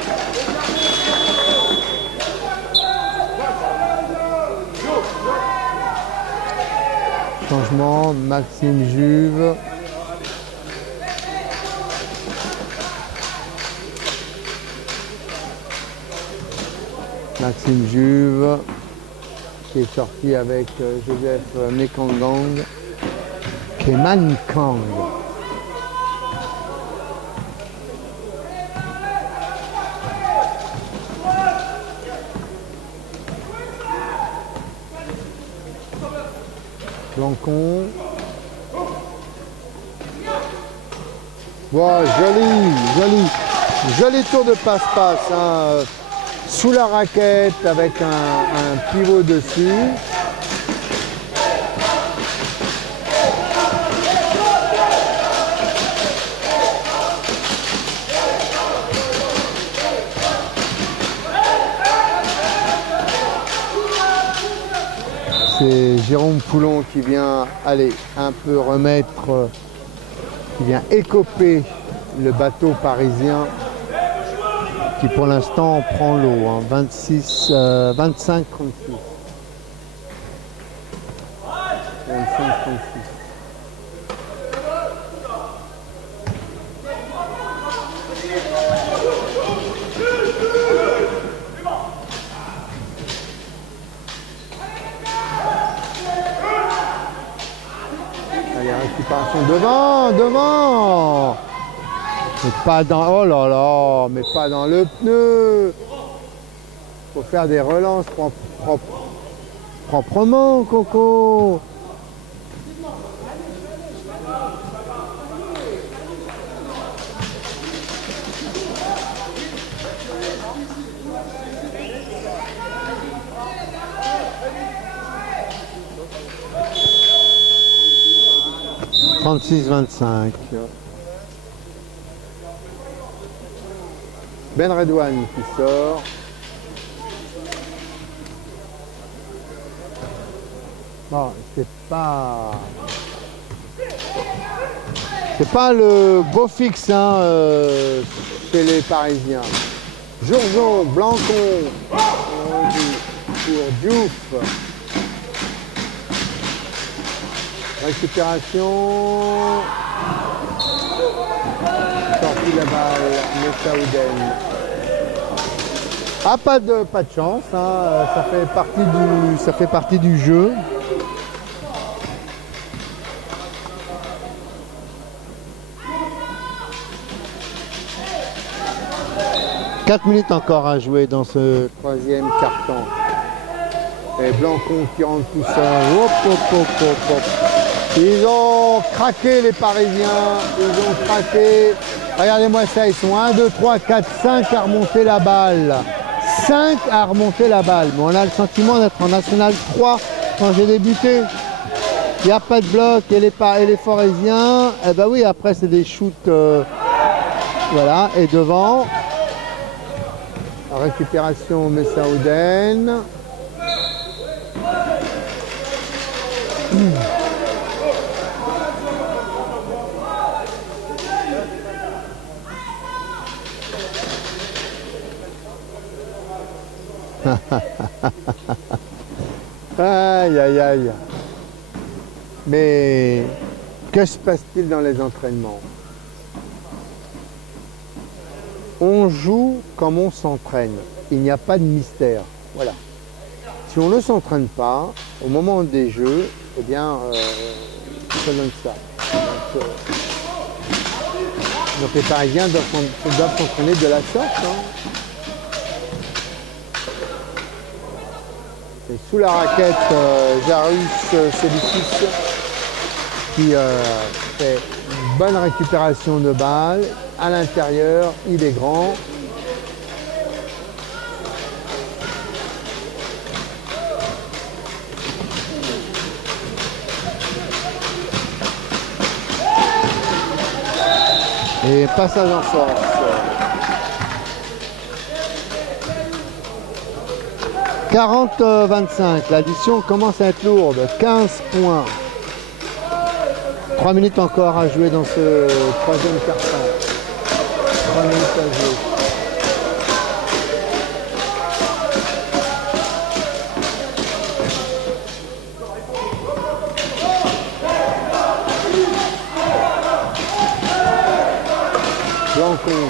Changement, Maxime Juve. Maxime Juve qui est sorti avec Joseph Mekangang, Keman Kang. Blancon. Wow, joli tour de passe-passe. Hein. Sous la raquette avec un pivot dessus. C'est Jérôme Poulon qui vient aller un peu remettre, qui vient écoper le bateau parisien. Qui pour l'instant prend l'eau, hein, 25-36. 25-36. Allez, récupération devant. Mais pas dans... Oh là là, mais pas dans le pneu. Faut faire des relances proprement, Coco. « 36-25 ». Ben Redouane qui sort. Bon, c'est pas le beau fixe hein, chez les Parisiens. Jourjon, Blancon pour Diouf. Récupération. Sortie la balle, Messaouden. Ah, pas de chance, hein. Ça fait partie du jeu. Quatre minutes encore à jouer dans ce troisième carton. Et Blancon qui rentre tout seul. Hop, hop, hop, hop, hop. Ils ont craqué les Parisiens. Ils ont craqué. Regardez-moi ça, ils sont 1, 2, 3, 4, 5 à remonter la balle. 5 à remonter la balle. Mais on a le sentiment d'être en National 3 quand j'ai débuté. Il n'y a pas de bloc et les Forésiens, eh ben oui, après c'est des shoots. Voilà, et devant. Récupération Messaouden. Aïe aïe aïe. Mais que se passe-t-il dans les entraînements? On joue comme on s'entraîne. Il n'y a pas de mystère. Voilà. Si on ne s'entraîne pas, au moment des jeux, eh bien, ça donne ça. Donc les Parisiens doivent s'entraîner de la sorte. Hein. Et sous la raquette, Jarus Celicis qui fait une bonne récupération de balle. À l'intérieur, il est grand. Et passage en force. « 40-25, l'addition commence à être lourde, 15 points. 3 minutes encore à jouer dans ce troisième quart-temps. 3 minutes à jouer. Blancon.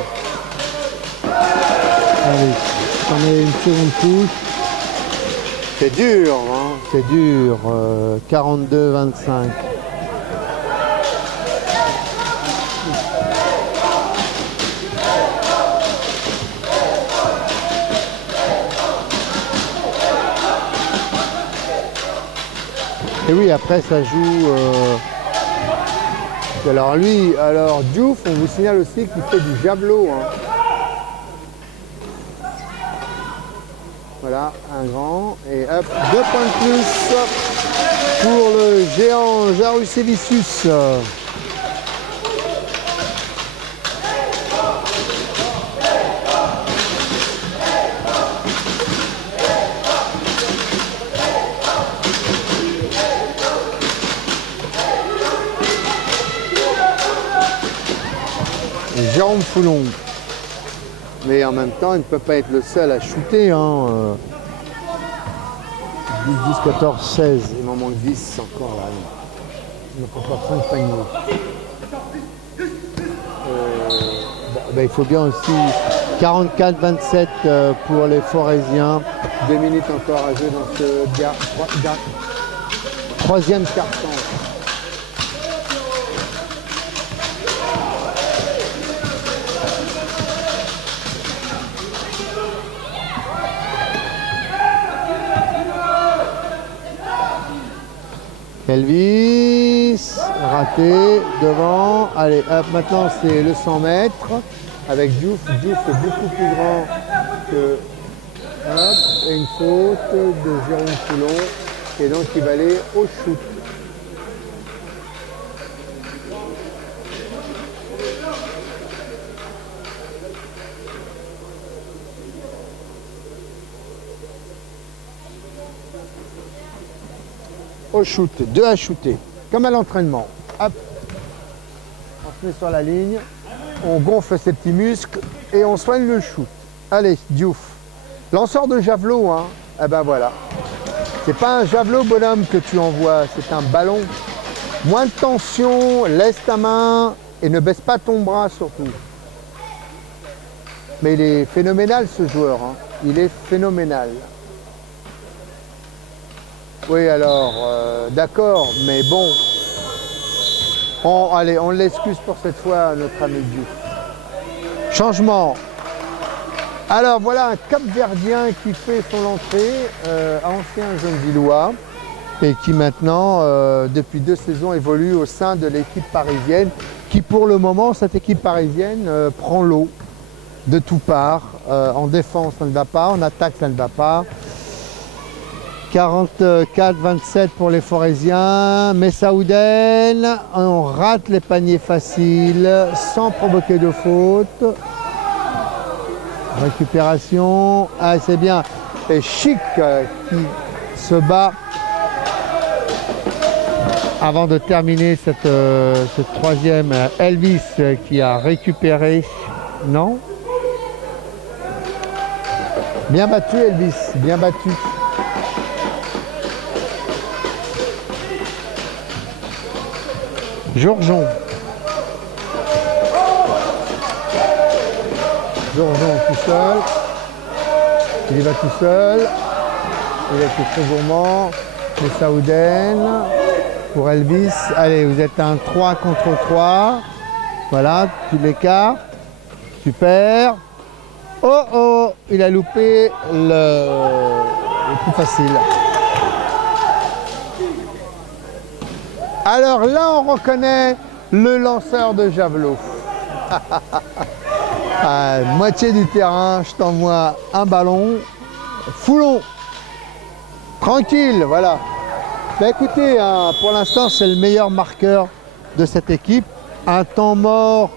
Allez, on est une seconde touche. C'est dur, hein, c'est dur. 42-25. Et oui, après ça joue. Alors lui, Diouf, on vous signale aussi qu'il fait du javelot. Hein. Voilà, un grand. Et hop, 2 points de plus pour le géant Jarussevicius. Jérôme Foulon. Mais en même temps, il ne peut pas être le seul à shooter. Hein. 10, 10, 14, 16. Il m'en manque 10 encore là. Il me faut pas 5 paniers. Il faut bien aussi 44-27 pour les Forésiens. 2 minutes encore à jouer dans ce troisième quart-temps. Elvis, raté, devant, allez hop, maintenant c'est le 100 mètres avec Diouf, Diouf est beaucoup plus grand que hop, et une faute de Jérôme Foulon et donc il va aller au shoot. Au shoot, 2 à shooter, comme à l'entraînement. Hop, on se met sur la ligne, on gonfle ses petits muscles et on soigne le shoot. Allez, Diouf. Lanceur de javelot, hein. Eh ben voilà. C'est pas un javelot bonhomme que tu envoies, c'est un ballon. Moins de tension, laisse ta main et ne baisse pas ton bras surtout. Mais il est phénoménal ce joueur, hein. Il est phénoménal. Oui alors, d'accord, mais bon. Allez, on l'excuse pour cette fois, notre ami Diouf. Changement. Alors voilà un Cap-Verdien qui fait son entrée, ancien Gennevillois, et qui maintenant, depuis 2 saisons, évolue au sein de l'équipe parisienne, qui pour le moment, cette équipe parisienne, prend l'eau de toutes parts. En défense, ça ne va pas, en attaque, ça ne va pas. 44-27 pour les Forésiens. Messaouden, on rate les paniers faciles sans provoquer de faute. Récupération, ah c'est bien. Et Chic qui se bat avant de terminer cette troisième. Elvis qui a récupéré, non? Bien battu Elvis, bien battu. Georgeon. Georgeon tout seul. Il y va tout seul. Il a été très gourmand. Messaouden pour Elvis. Allez, vous êtes un 3 contre 3. Voilà, tu l'écartes. Super. Oh oh, il a loupé le plus facile. Alors là, on reconnaît le lanceur de javelot. À moitié du terrain, je t'envoie un ballon. Foulon. Tranquille, voilà. Bah, écoutez, hein, pour l'instant, c'est le meilleur marqueur de cette équipe. Un temps mort,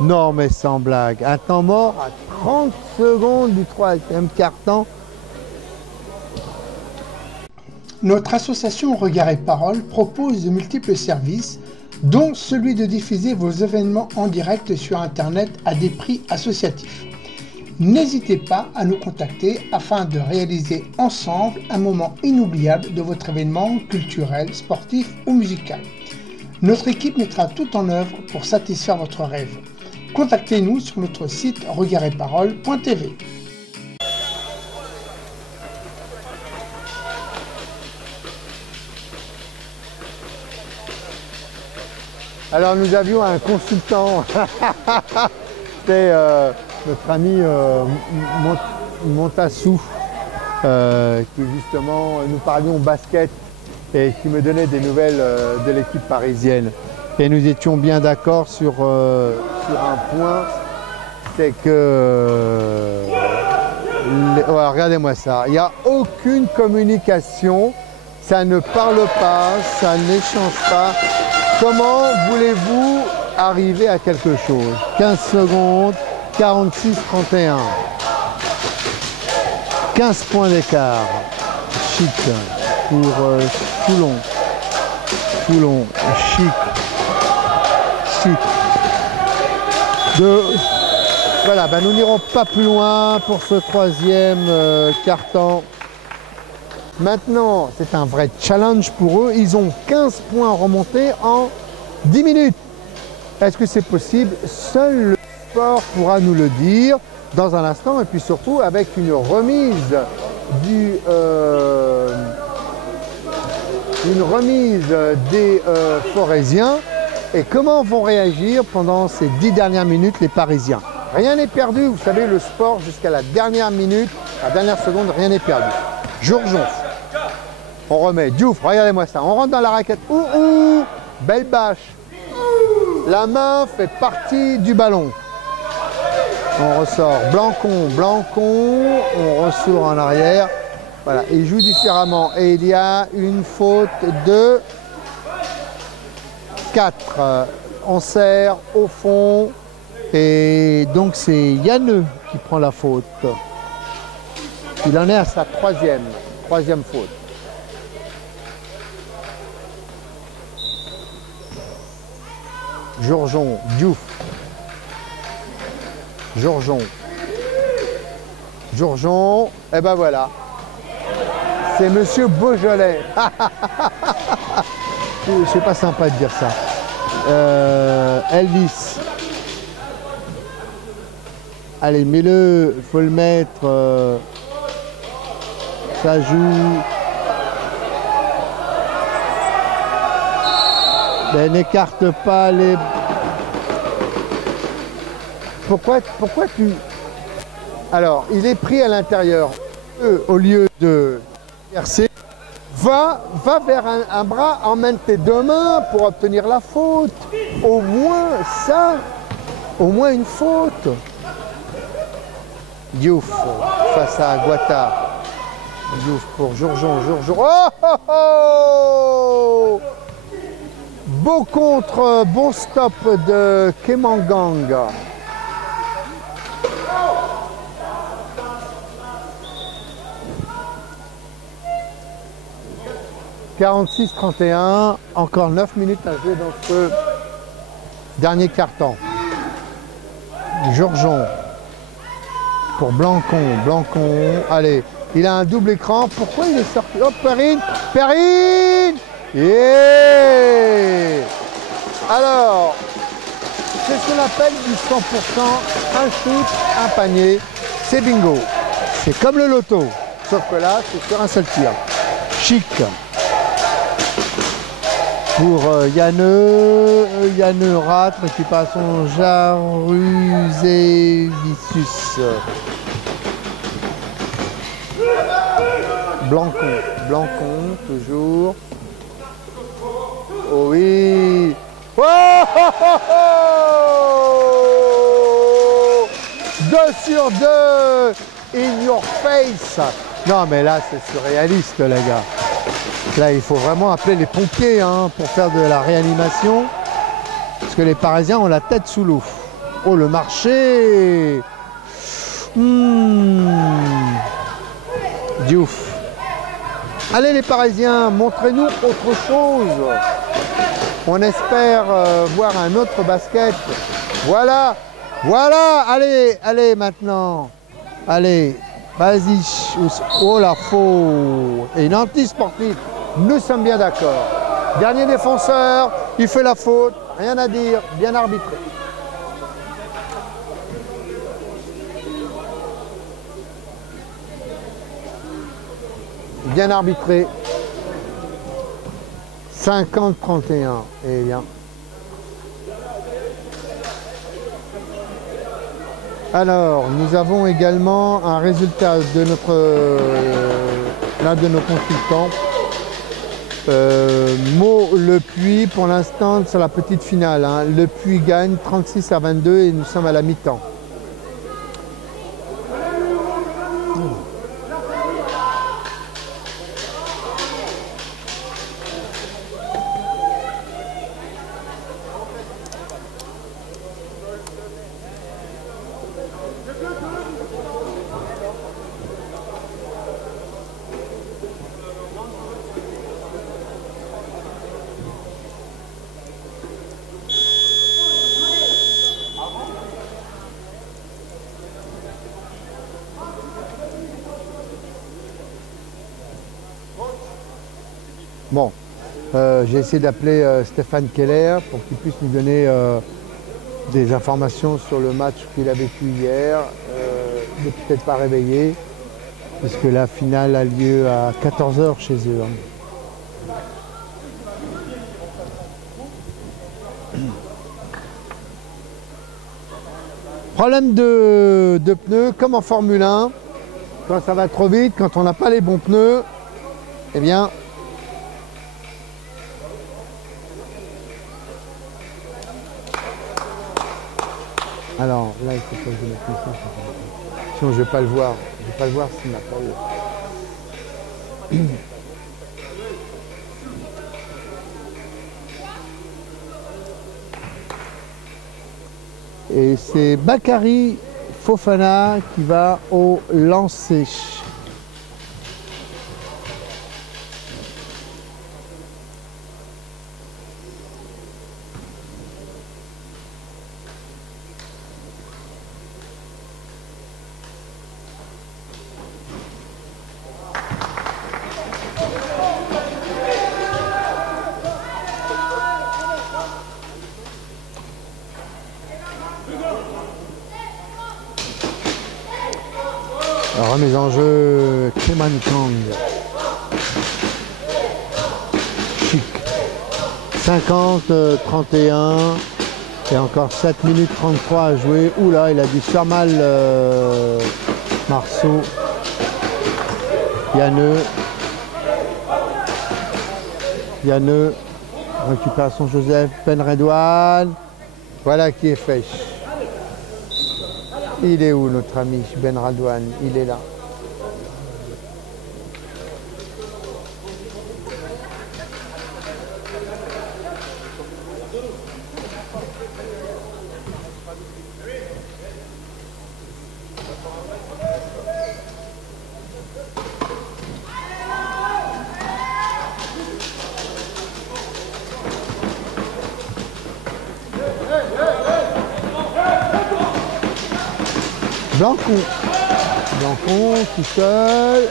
non mais sans blague, un temps mort à 30 secondes du 3e quart-temps. Notre association Regard et Parole propose de multiples services, dont celui de diffuser vos événements en direct sur Internet à des prix associatifs. N'hésitez pas à nous contacter afin de réaliser ensemble un moment inoubliable de votre événement culturel, sportif ou musical. Notre équipe mettra tout en œuvre pour satisfaire votre rêve. Contactez-nous sur notre site regardetparole.tv. Alors nous avions un consultant, c'était notre ami Montassou, qui justement, nous parlions basket et qui me donnait des nouvelles de l'équipe parisienne. Et nous étions bien d'accord sur un point, c'est que, regardez-moi ça, il n'y a aucune communication, ça ne parle pas, ça n'échange pas. Comment voulez-vous arriver à quelque chose? 15 secondes, 46-31. 15 points d'écart. Chic pour Foulon. Foulon, Chic. Chic. Voilà, ben nous n'irons pas plus loin pour ce 3e quart-temps. Maintenant, c'est un vrai challenge pour eux. Ils ont 15 points remontés en 10 minutes. Est-ce que c'est possible? Seul le sport pourra nous le dire dans un instant. Et puis surtout avec une remise des Forésiens. Et comment vont réagir pendant ces 10 dernières minutes les Parisiens? Rien n'est perdu. Vous savez, le sport jusqu'à la dernière minute, la dernière seconde, rien n'est perdu. Georgeon. On remet, Diouf, regardez-moi ça, on rentre dans la raquette, belle bâche, la main fait partie du ballon, on ressort, Blancon, on ressort en arrière, voilà, il joue différemment et il y a une faute de 4, on serre au fond et donc c'est Yanneux qui prend la faute, il en est à sa troisième faute. Georgeon, Diouf, Georgeon, et ben voilà, c'est Monsieur Beaujolais. C'est pas sympa de dire ça. Allez, mets-le, il faut le mettre. Ça joue. Ben, n'écarte pas les... Pourquoi tu... Alors, il est pris à l'intérieur. Au lieu de percer, va vers un bras, emmène tes deux mains pour obtenir la faute. Au moins ça, au moins une faute. Diouf face à Guatta. Diouf pour Jourjon. Oh, oh, oh, beau contre, bon stop de Kemangang. « 46-31, encore 9 minutes à jouer dans ce dernier quart-temps. Jourjon pour Blancon, allez, il a un double écran, pourquoi il est sorti? Hop, Perrine, yeah. Alors, c'est ce qu'on appelle du 100%, un shoot, un panier, c'est bingo. C'est comme le loto, sauf que là, c'est sur un seul tir. Chic. Pour Yann rate, récupération Jaruzevicius. Blancon, toujours. Oh oui. Oh, oh, oh, oh 2 sur 2. In your face. Non mais là c'est surréaliste les gars. Là, il faut vraiment appeler les pompiers hein, pour faire de la réanimation. Parce que les Parisiens ont la tête sous l'eau. Oh, le marché Diouf. Allez les Parisiens, montrez-nous autre chose. On espère voir un autre basket. Voilà, allez maintenant. Allez, vas-y. Oh la faux. Et une anti-sportive. Nous sommes bien d'accord. Dernier défenseur, il fait la faute, rien à dire, bien arbitré. Bien arbitré. 50-31. Eh bien. Alors, nous avons également un résultat de l'un de nos consultants. Mo Le Puy, pour l'instant, c'est la petite finale. Hein. Le Puy gagne 36-22 et nous sommes à la mi-temps. Bon, j'ai essayé d'appeler Stéphane Keller pour qu'il puisse nous donner des informations sur le match qu'il a vécu hier. Il n'est peut-être pas réveillé, puisque la finale a lieu à 14 h chez eux. Problème de pneus, comme en Formule 1, quand ça va trop vite, quand on n'a pas les bons pneus, eh bien, alors là, il faut que je mette ça. Sinon, je ne vais pas le voir. Je ne vais pas le voir s'il m'appelle. Et c'est Bakary Fofana qui va au lancer. Remise en jeu, Keman Kang. Chic. 50-31. Et encore 7 minutes 33 à jouer. Oula, il a dû faire mal Marceau. Yanneux. Récupération Joseph. Benredouane. Voilà qui est fait. Il est où notre ami Benredouane? Il est là. Blancon tout seul.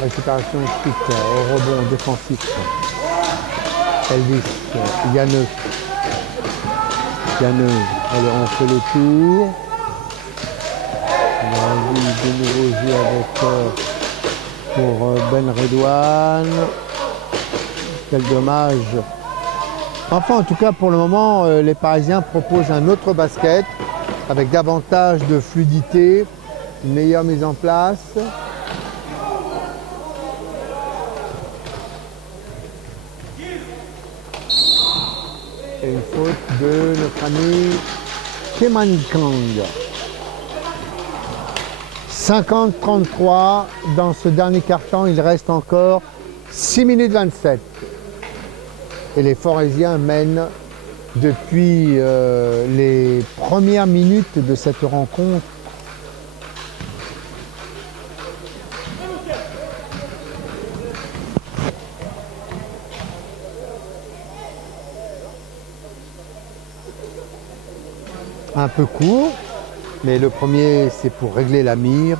Récupération ensuite au rebond défensif. Elvis, Yanneux. Allez, on fait le tour. On a envie de nouveau jouer avec pour Benredouane. Quel dommage. Enfin, en tout cas, pour le moment, les Parisiens proposent un autre basket avec davantage de fluidité, une meilleure mise en place. Et une faute de notre ami Keman Kang. 50-33 dans ce dernier quart-temps, il reste encore 6 minutes 27. Et les Forésiens mènent depuis les premières minutes de cette rencontre. Un peu court, mais le premier c'est pour régler la mire.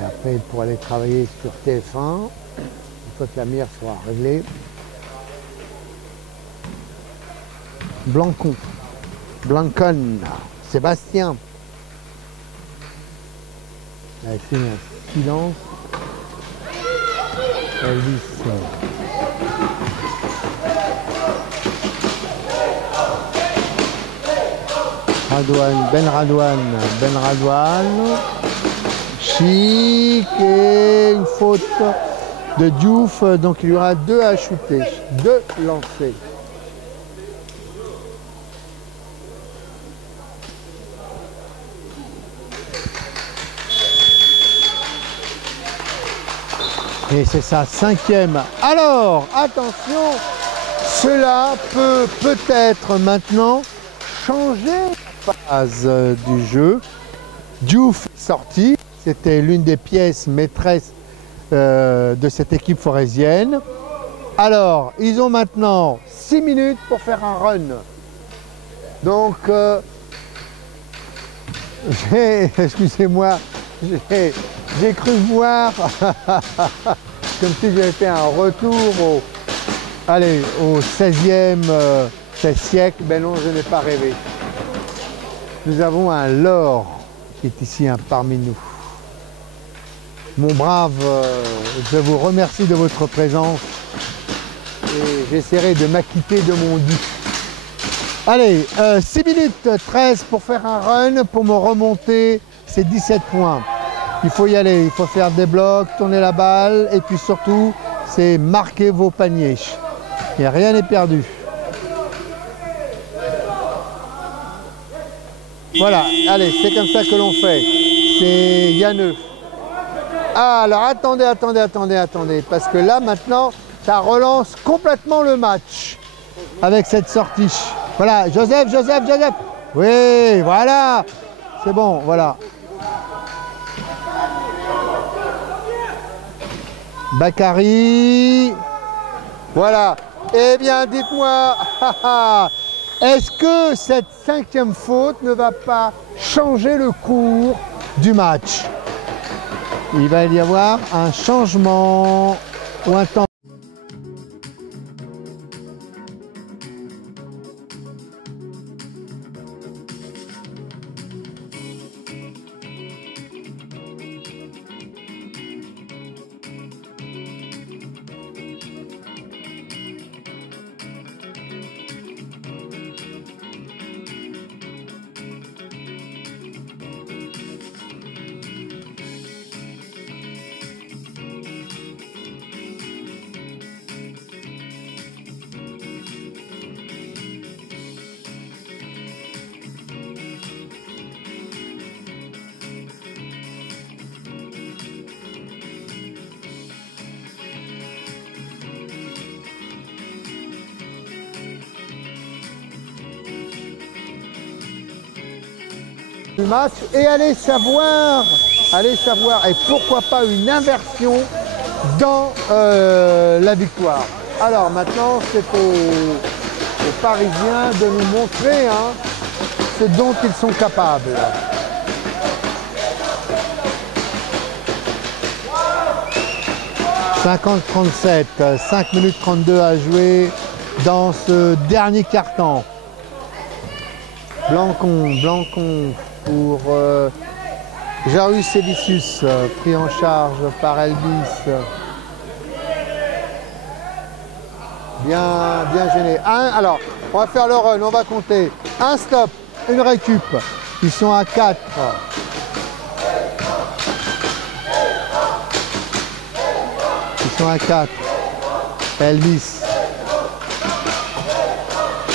Et après pour aller travailler sur TF1, une fois que la mire sera réglée. Blancon, Sébastien. Il a fait un silence. Elvis. Benredouane. Chic et une faute de Diouf. Donc il y aura 2 à shooter, 2 lancés. Et c'est sa 5e. Alors, attention, cela peut peut-être maintenant changer la phase du jeu. Diouf est sorti, c'était l'une des pièces maîtresses de cette équipe forésienne. Alors, ils ont maintenant 6 minutes pour faire un run. Donc, excusez-moi, j'ai cru voir, comme si j'avais fait un retour au 16e siècle. Ben non, je n'ai pas rêvé. Nous avons un lord qui est ici parmi nous. Mon brave, je vous remercie de votre présence et j'essaierai de m'acquitter de mon dû. Allez, 6 minutes 13 pour faire un run, pour me remonter, c'est 17 points. Il faut y aller, il faut faire des blocs, tourner la balle et puis surtout, c'est marquer vos paniers. Et rien n'est perdu. Voilà, allez, c'est comme ça que l'on fait. C'est Yanneux. Ah, alors attendez, parce que là maintenant, ça relance complètement le match avec cette sortie. Voilà, Joseph. Oui, voilà. C'est bon, voilà. Bakary. Voilà. Eh bien, dites-moi, est-ce que cette 5e faute ne va pas changer le cours du match? Il va y avoir un changement ou un temps. du match et allez savoir, et pourquoi pas une inversion dans la victoire. Alors maintenant, c'est aux Parisiens de nous montrer ce dont ils sont capables. « 50-37, 5 minutes 32 à jouer dans ce dernier quart-temps. Blancon pour Jarus Evicius, pris en charge par Elvis. Bien gêné. Alors, on va faire le run, on va compter. Un stop, une récup. Ils sont à 4. Ils sont à 4. Elvis.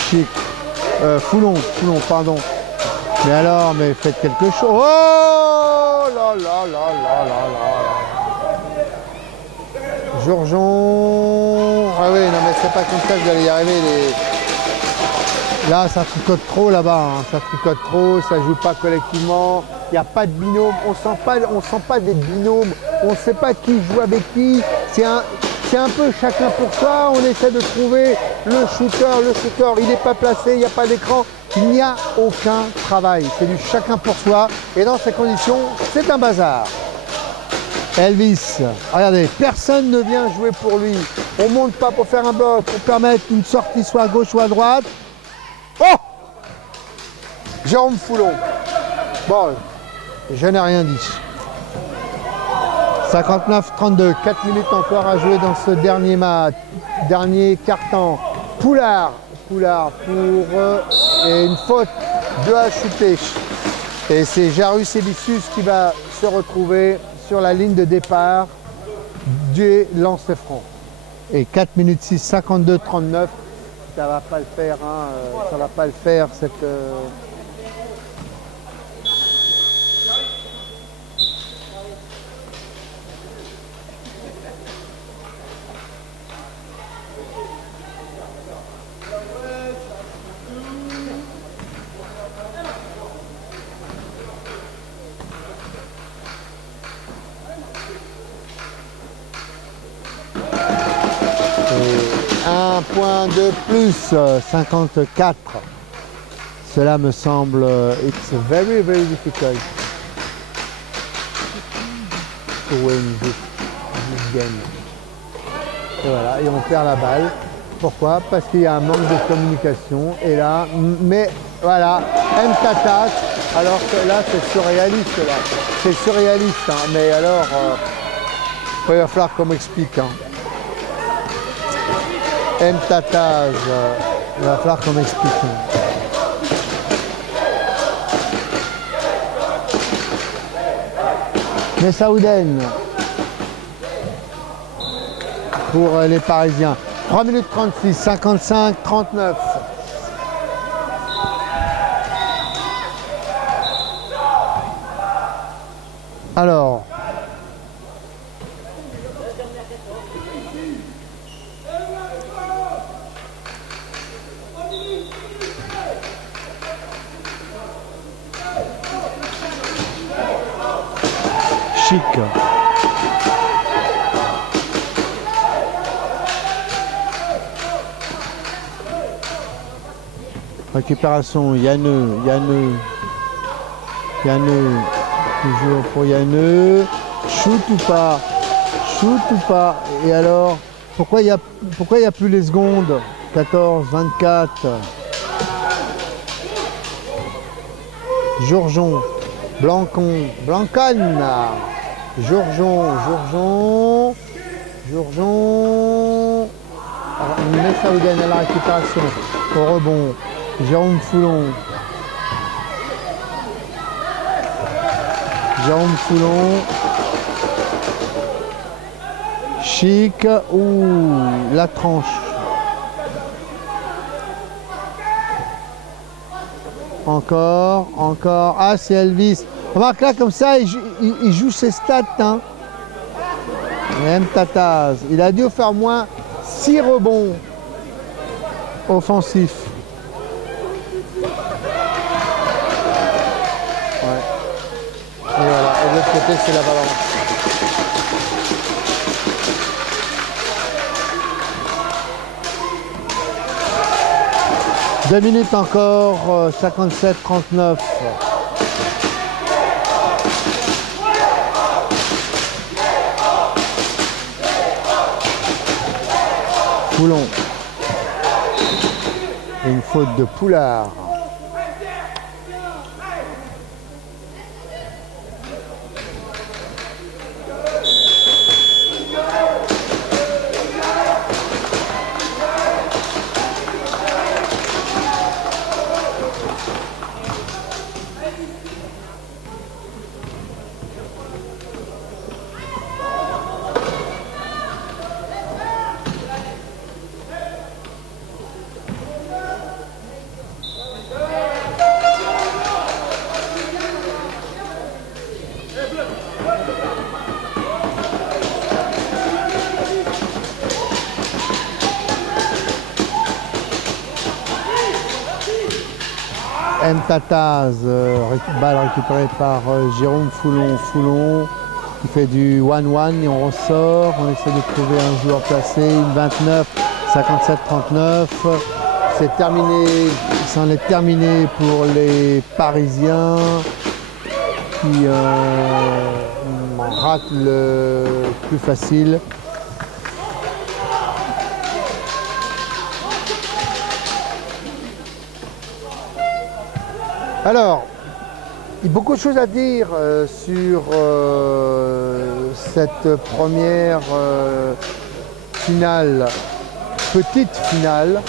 Chic. Foulon, pardon. Mais alors, mais faites quelque chose. Oh là là là là là là. Jourjon. Ah oui, non mais c'est pas comme ça que vous allez y arriver. Là, ça tricote trop là-bas. Ça tricote trop, ça joue pas collectivement. Il n'y a pas de binôme. On sent pas des binômes. On ne sait pas qui joue avec qui. C'est un peu chacun pour soi. On essaie de trouver le shooter, il n'est pas placé, il n'y a pas d'écran. Il n'y a aucun travail. C'est du chacun pour soi. Et dans ces conditions, c'est un bazar. Elvis, regardez, personne ne vient jouer pour lui. On ne monte pas pour faire un bloc, pour permettre une sortie soit à gauche ou à droite. Oh! Jérôme Foulon. Bon, je n'ai rien dit. 59-32, 4 minutes encore à jouer dans ce dernier match, dernier quart-temps. Poulard pour et une faute de acheter. Et c'est Jarus Evicius qui va se retrouver sur la ligne de départ du lancer franc. Et 4 minutes 6, 52-39, ça va pas le faire, ça va pas le faire cette... Un point de plus, 54. Cela me semble, it's very, very difficult to win this game. Et voilà, et on perd la balle. Pourquoi? Parce qu'il y a un manque de communication. Et là, mais voilà, Mtata, alors que là, c'est surréaliste. Là. C'est surréaliste, mais alors, il va falloir qu'on m'explique. Mtataz, il va falloir qu'on m'explique. Messaouden pour les Parisiens. 3 minutes 36, 55, 39. Alors. Chic. Récupération, Yanneux, toujours pour Yanneux. Shoot ou pas, et alors, pourquoi il y a plus les secondes? 14, 24. Jourjon, Blancane. Jourjon. Messaouden à la récupération. Au rebond. Jérôme Foulon. Chic. La tranche. Encore. Ah, c'est Elvis. Remarque là, comme ça, il joue ses stats. Mtataz. Il a dû faire moins 6 rebonds offensifs. Ouais. l'autre côté, c'est la Valence. Deux minutes encore, 57-39. Poulon. Une faute de Poulard. Tataz, balle récupérée par Jérôme Foulon. Foulon qui fait du 1-1 et on ressort. On essaie de trouver un joueur placé. Une 29, 57-39. C'est terminé, c'en est terminé pour les Parisiens qui ratent le plus facile. Alors, il y a beaucoup de choses à dire sur cette première finale, petite finale.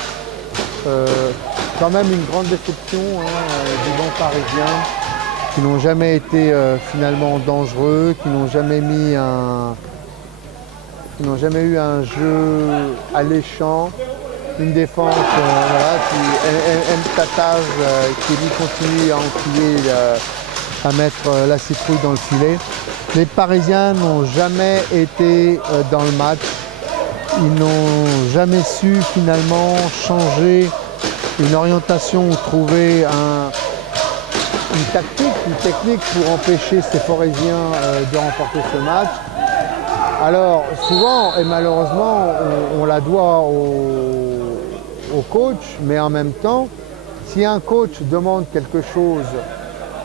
Quand même une grande déception du banc parisien, qui n'ont jamais été finalement dangereux, qui n'ont jamais mis qui n'ont jamais eu un jeu alléchant. Une défense voilà, qui Tataz qui lui continue à enfiler, à mettre la citrouille dans le filet. Les Parisiens n'ont jamais été dans le match. Ils n'ont jamais su finalement changer une orientation ou trouver une tactique, une technique pour empêcher ces Forésiens de remporter ce match. Alors souvent, et malheureusement, on la doit au coach, mais en même temps, si un coach demande quelque chose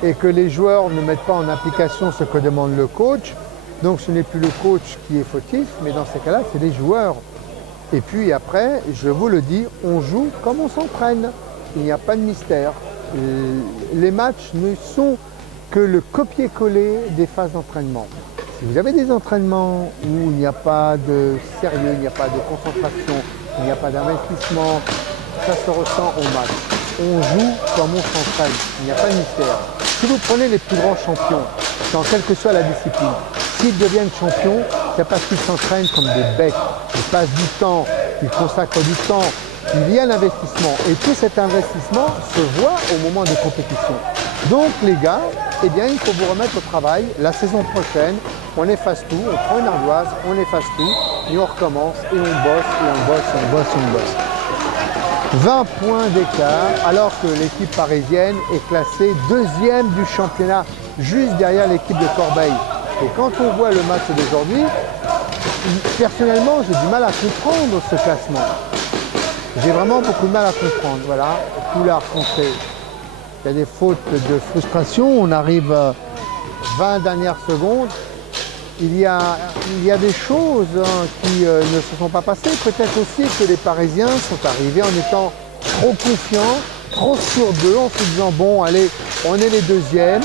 et que les joueurs ne mettent pas en application ce que demande le coach, donc ce n'est plus le coach qui est fautif, mais dans ces cas-là, c'est les joueurs. Et puis après, je vous le dis, on joue comme on s'entraîne. Il n'y a pas de mystère. Les matchs ne sont que le copier-coller des phases d'entraînement. Si vous avez des entraînements où il n'y a pas de sérieux, il n'y a pas de concentration, il n'y a pas d'investissement, ça se ressent au match. On joue comme on s'entraîne, il n'y a pas de mystère. Si vous prenez les plus grands champions, dans quelle que soit la discipline, s'ils deviennent champions, c'est parce qu'ils s'entraînent comme des bêtes. Ils passent du temps, ils consacrent du temps, il y a l'investissement. Et tout cet investissement se voit au moment de compétition. Donc les gars, eh bien, il faut vous remettre au travail. La saison prochaine, on efface tout, on prend une ardoise, on efface tout, et on recommence, et on bosse, et on bosse, et on bosse, et on bosse. 20 points d'écart, alors que l'équipe parisienne est classée deuxième du championnat, juste derrière l'équipe de Corbeil. Et quand on voit le match d'aujourd'hui, personnellement, j'ai du mal à comprendre ce classement. J'ai vraiment beaucoup de mal à comprendre. Voilà, Poulard contré. Il y a des fautes de frustration. On arrive à 20 dernières secondes. Il y a des choses qui ne se sont pas passées. Peut-être aussi que les Parisiens sont arrivés en étant trop confiants, trop sûrs d'eux, en se disant bon, allez, on est les deuxièmes,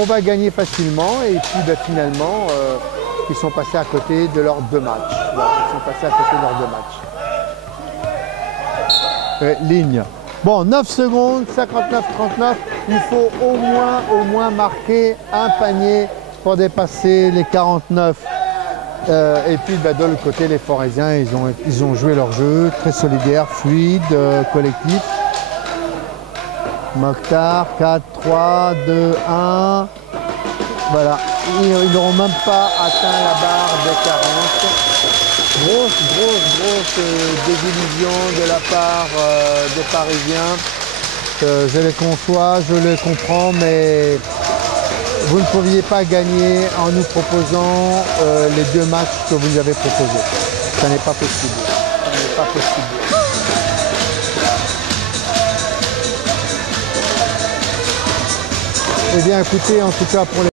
on va gagner facilement. Et puis finalement, ils sont passés à côté de leurs deux matchs. Voilà, ils sont passés à côté de leurs deux matchs. Ligne. Bon, 9 secondes, 59-39. Il faut au moins marquer un panier pour dépasser les 49. Et puis de l'autre côté, les Forésiens, ils ont joué leur jeu, très solidaire, fluide, collectif. Mokhtar, 4, 3, 2, 1. Voilà, ils n'auront même pas atteint la barre des 40. Grosse désillusion de la part des Parisiens. Je les conçois, je les comprends, mais vous ne pouviez pas gagner en nous proposant les 2 matchs que vous nous avez proposés. Ça n'est pas possible. Ça n'est pas possible. Eh bien écoutez, en tout cas pour les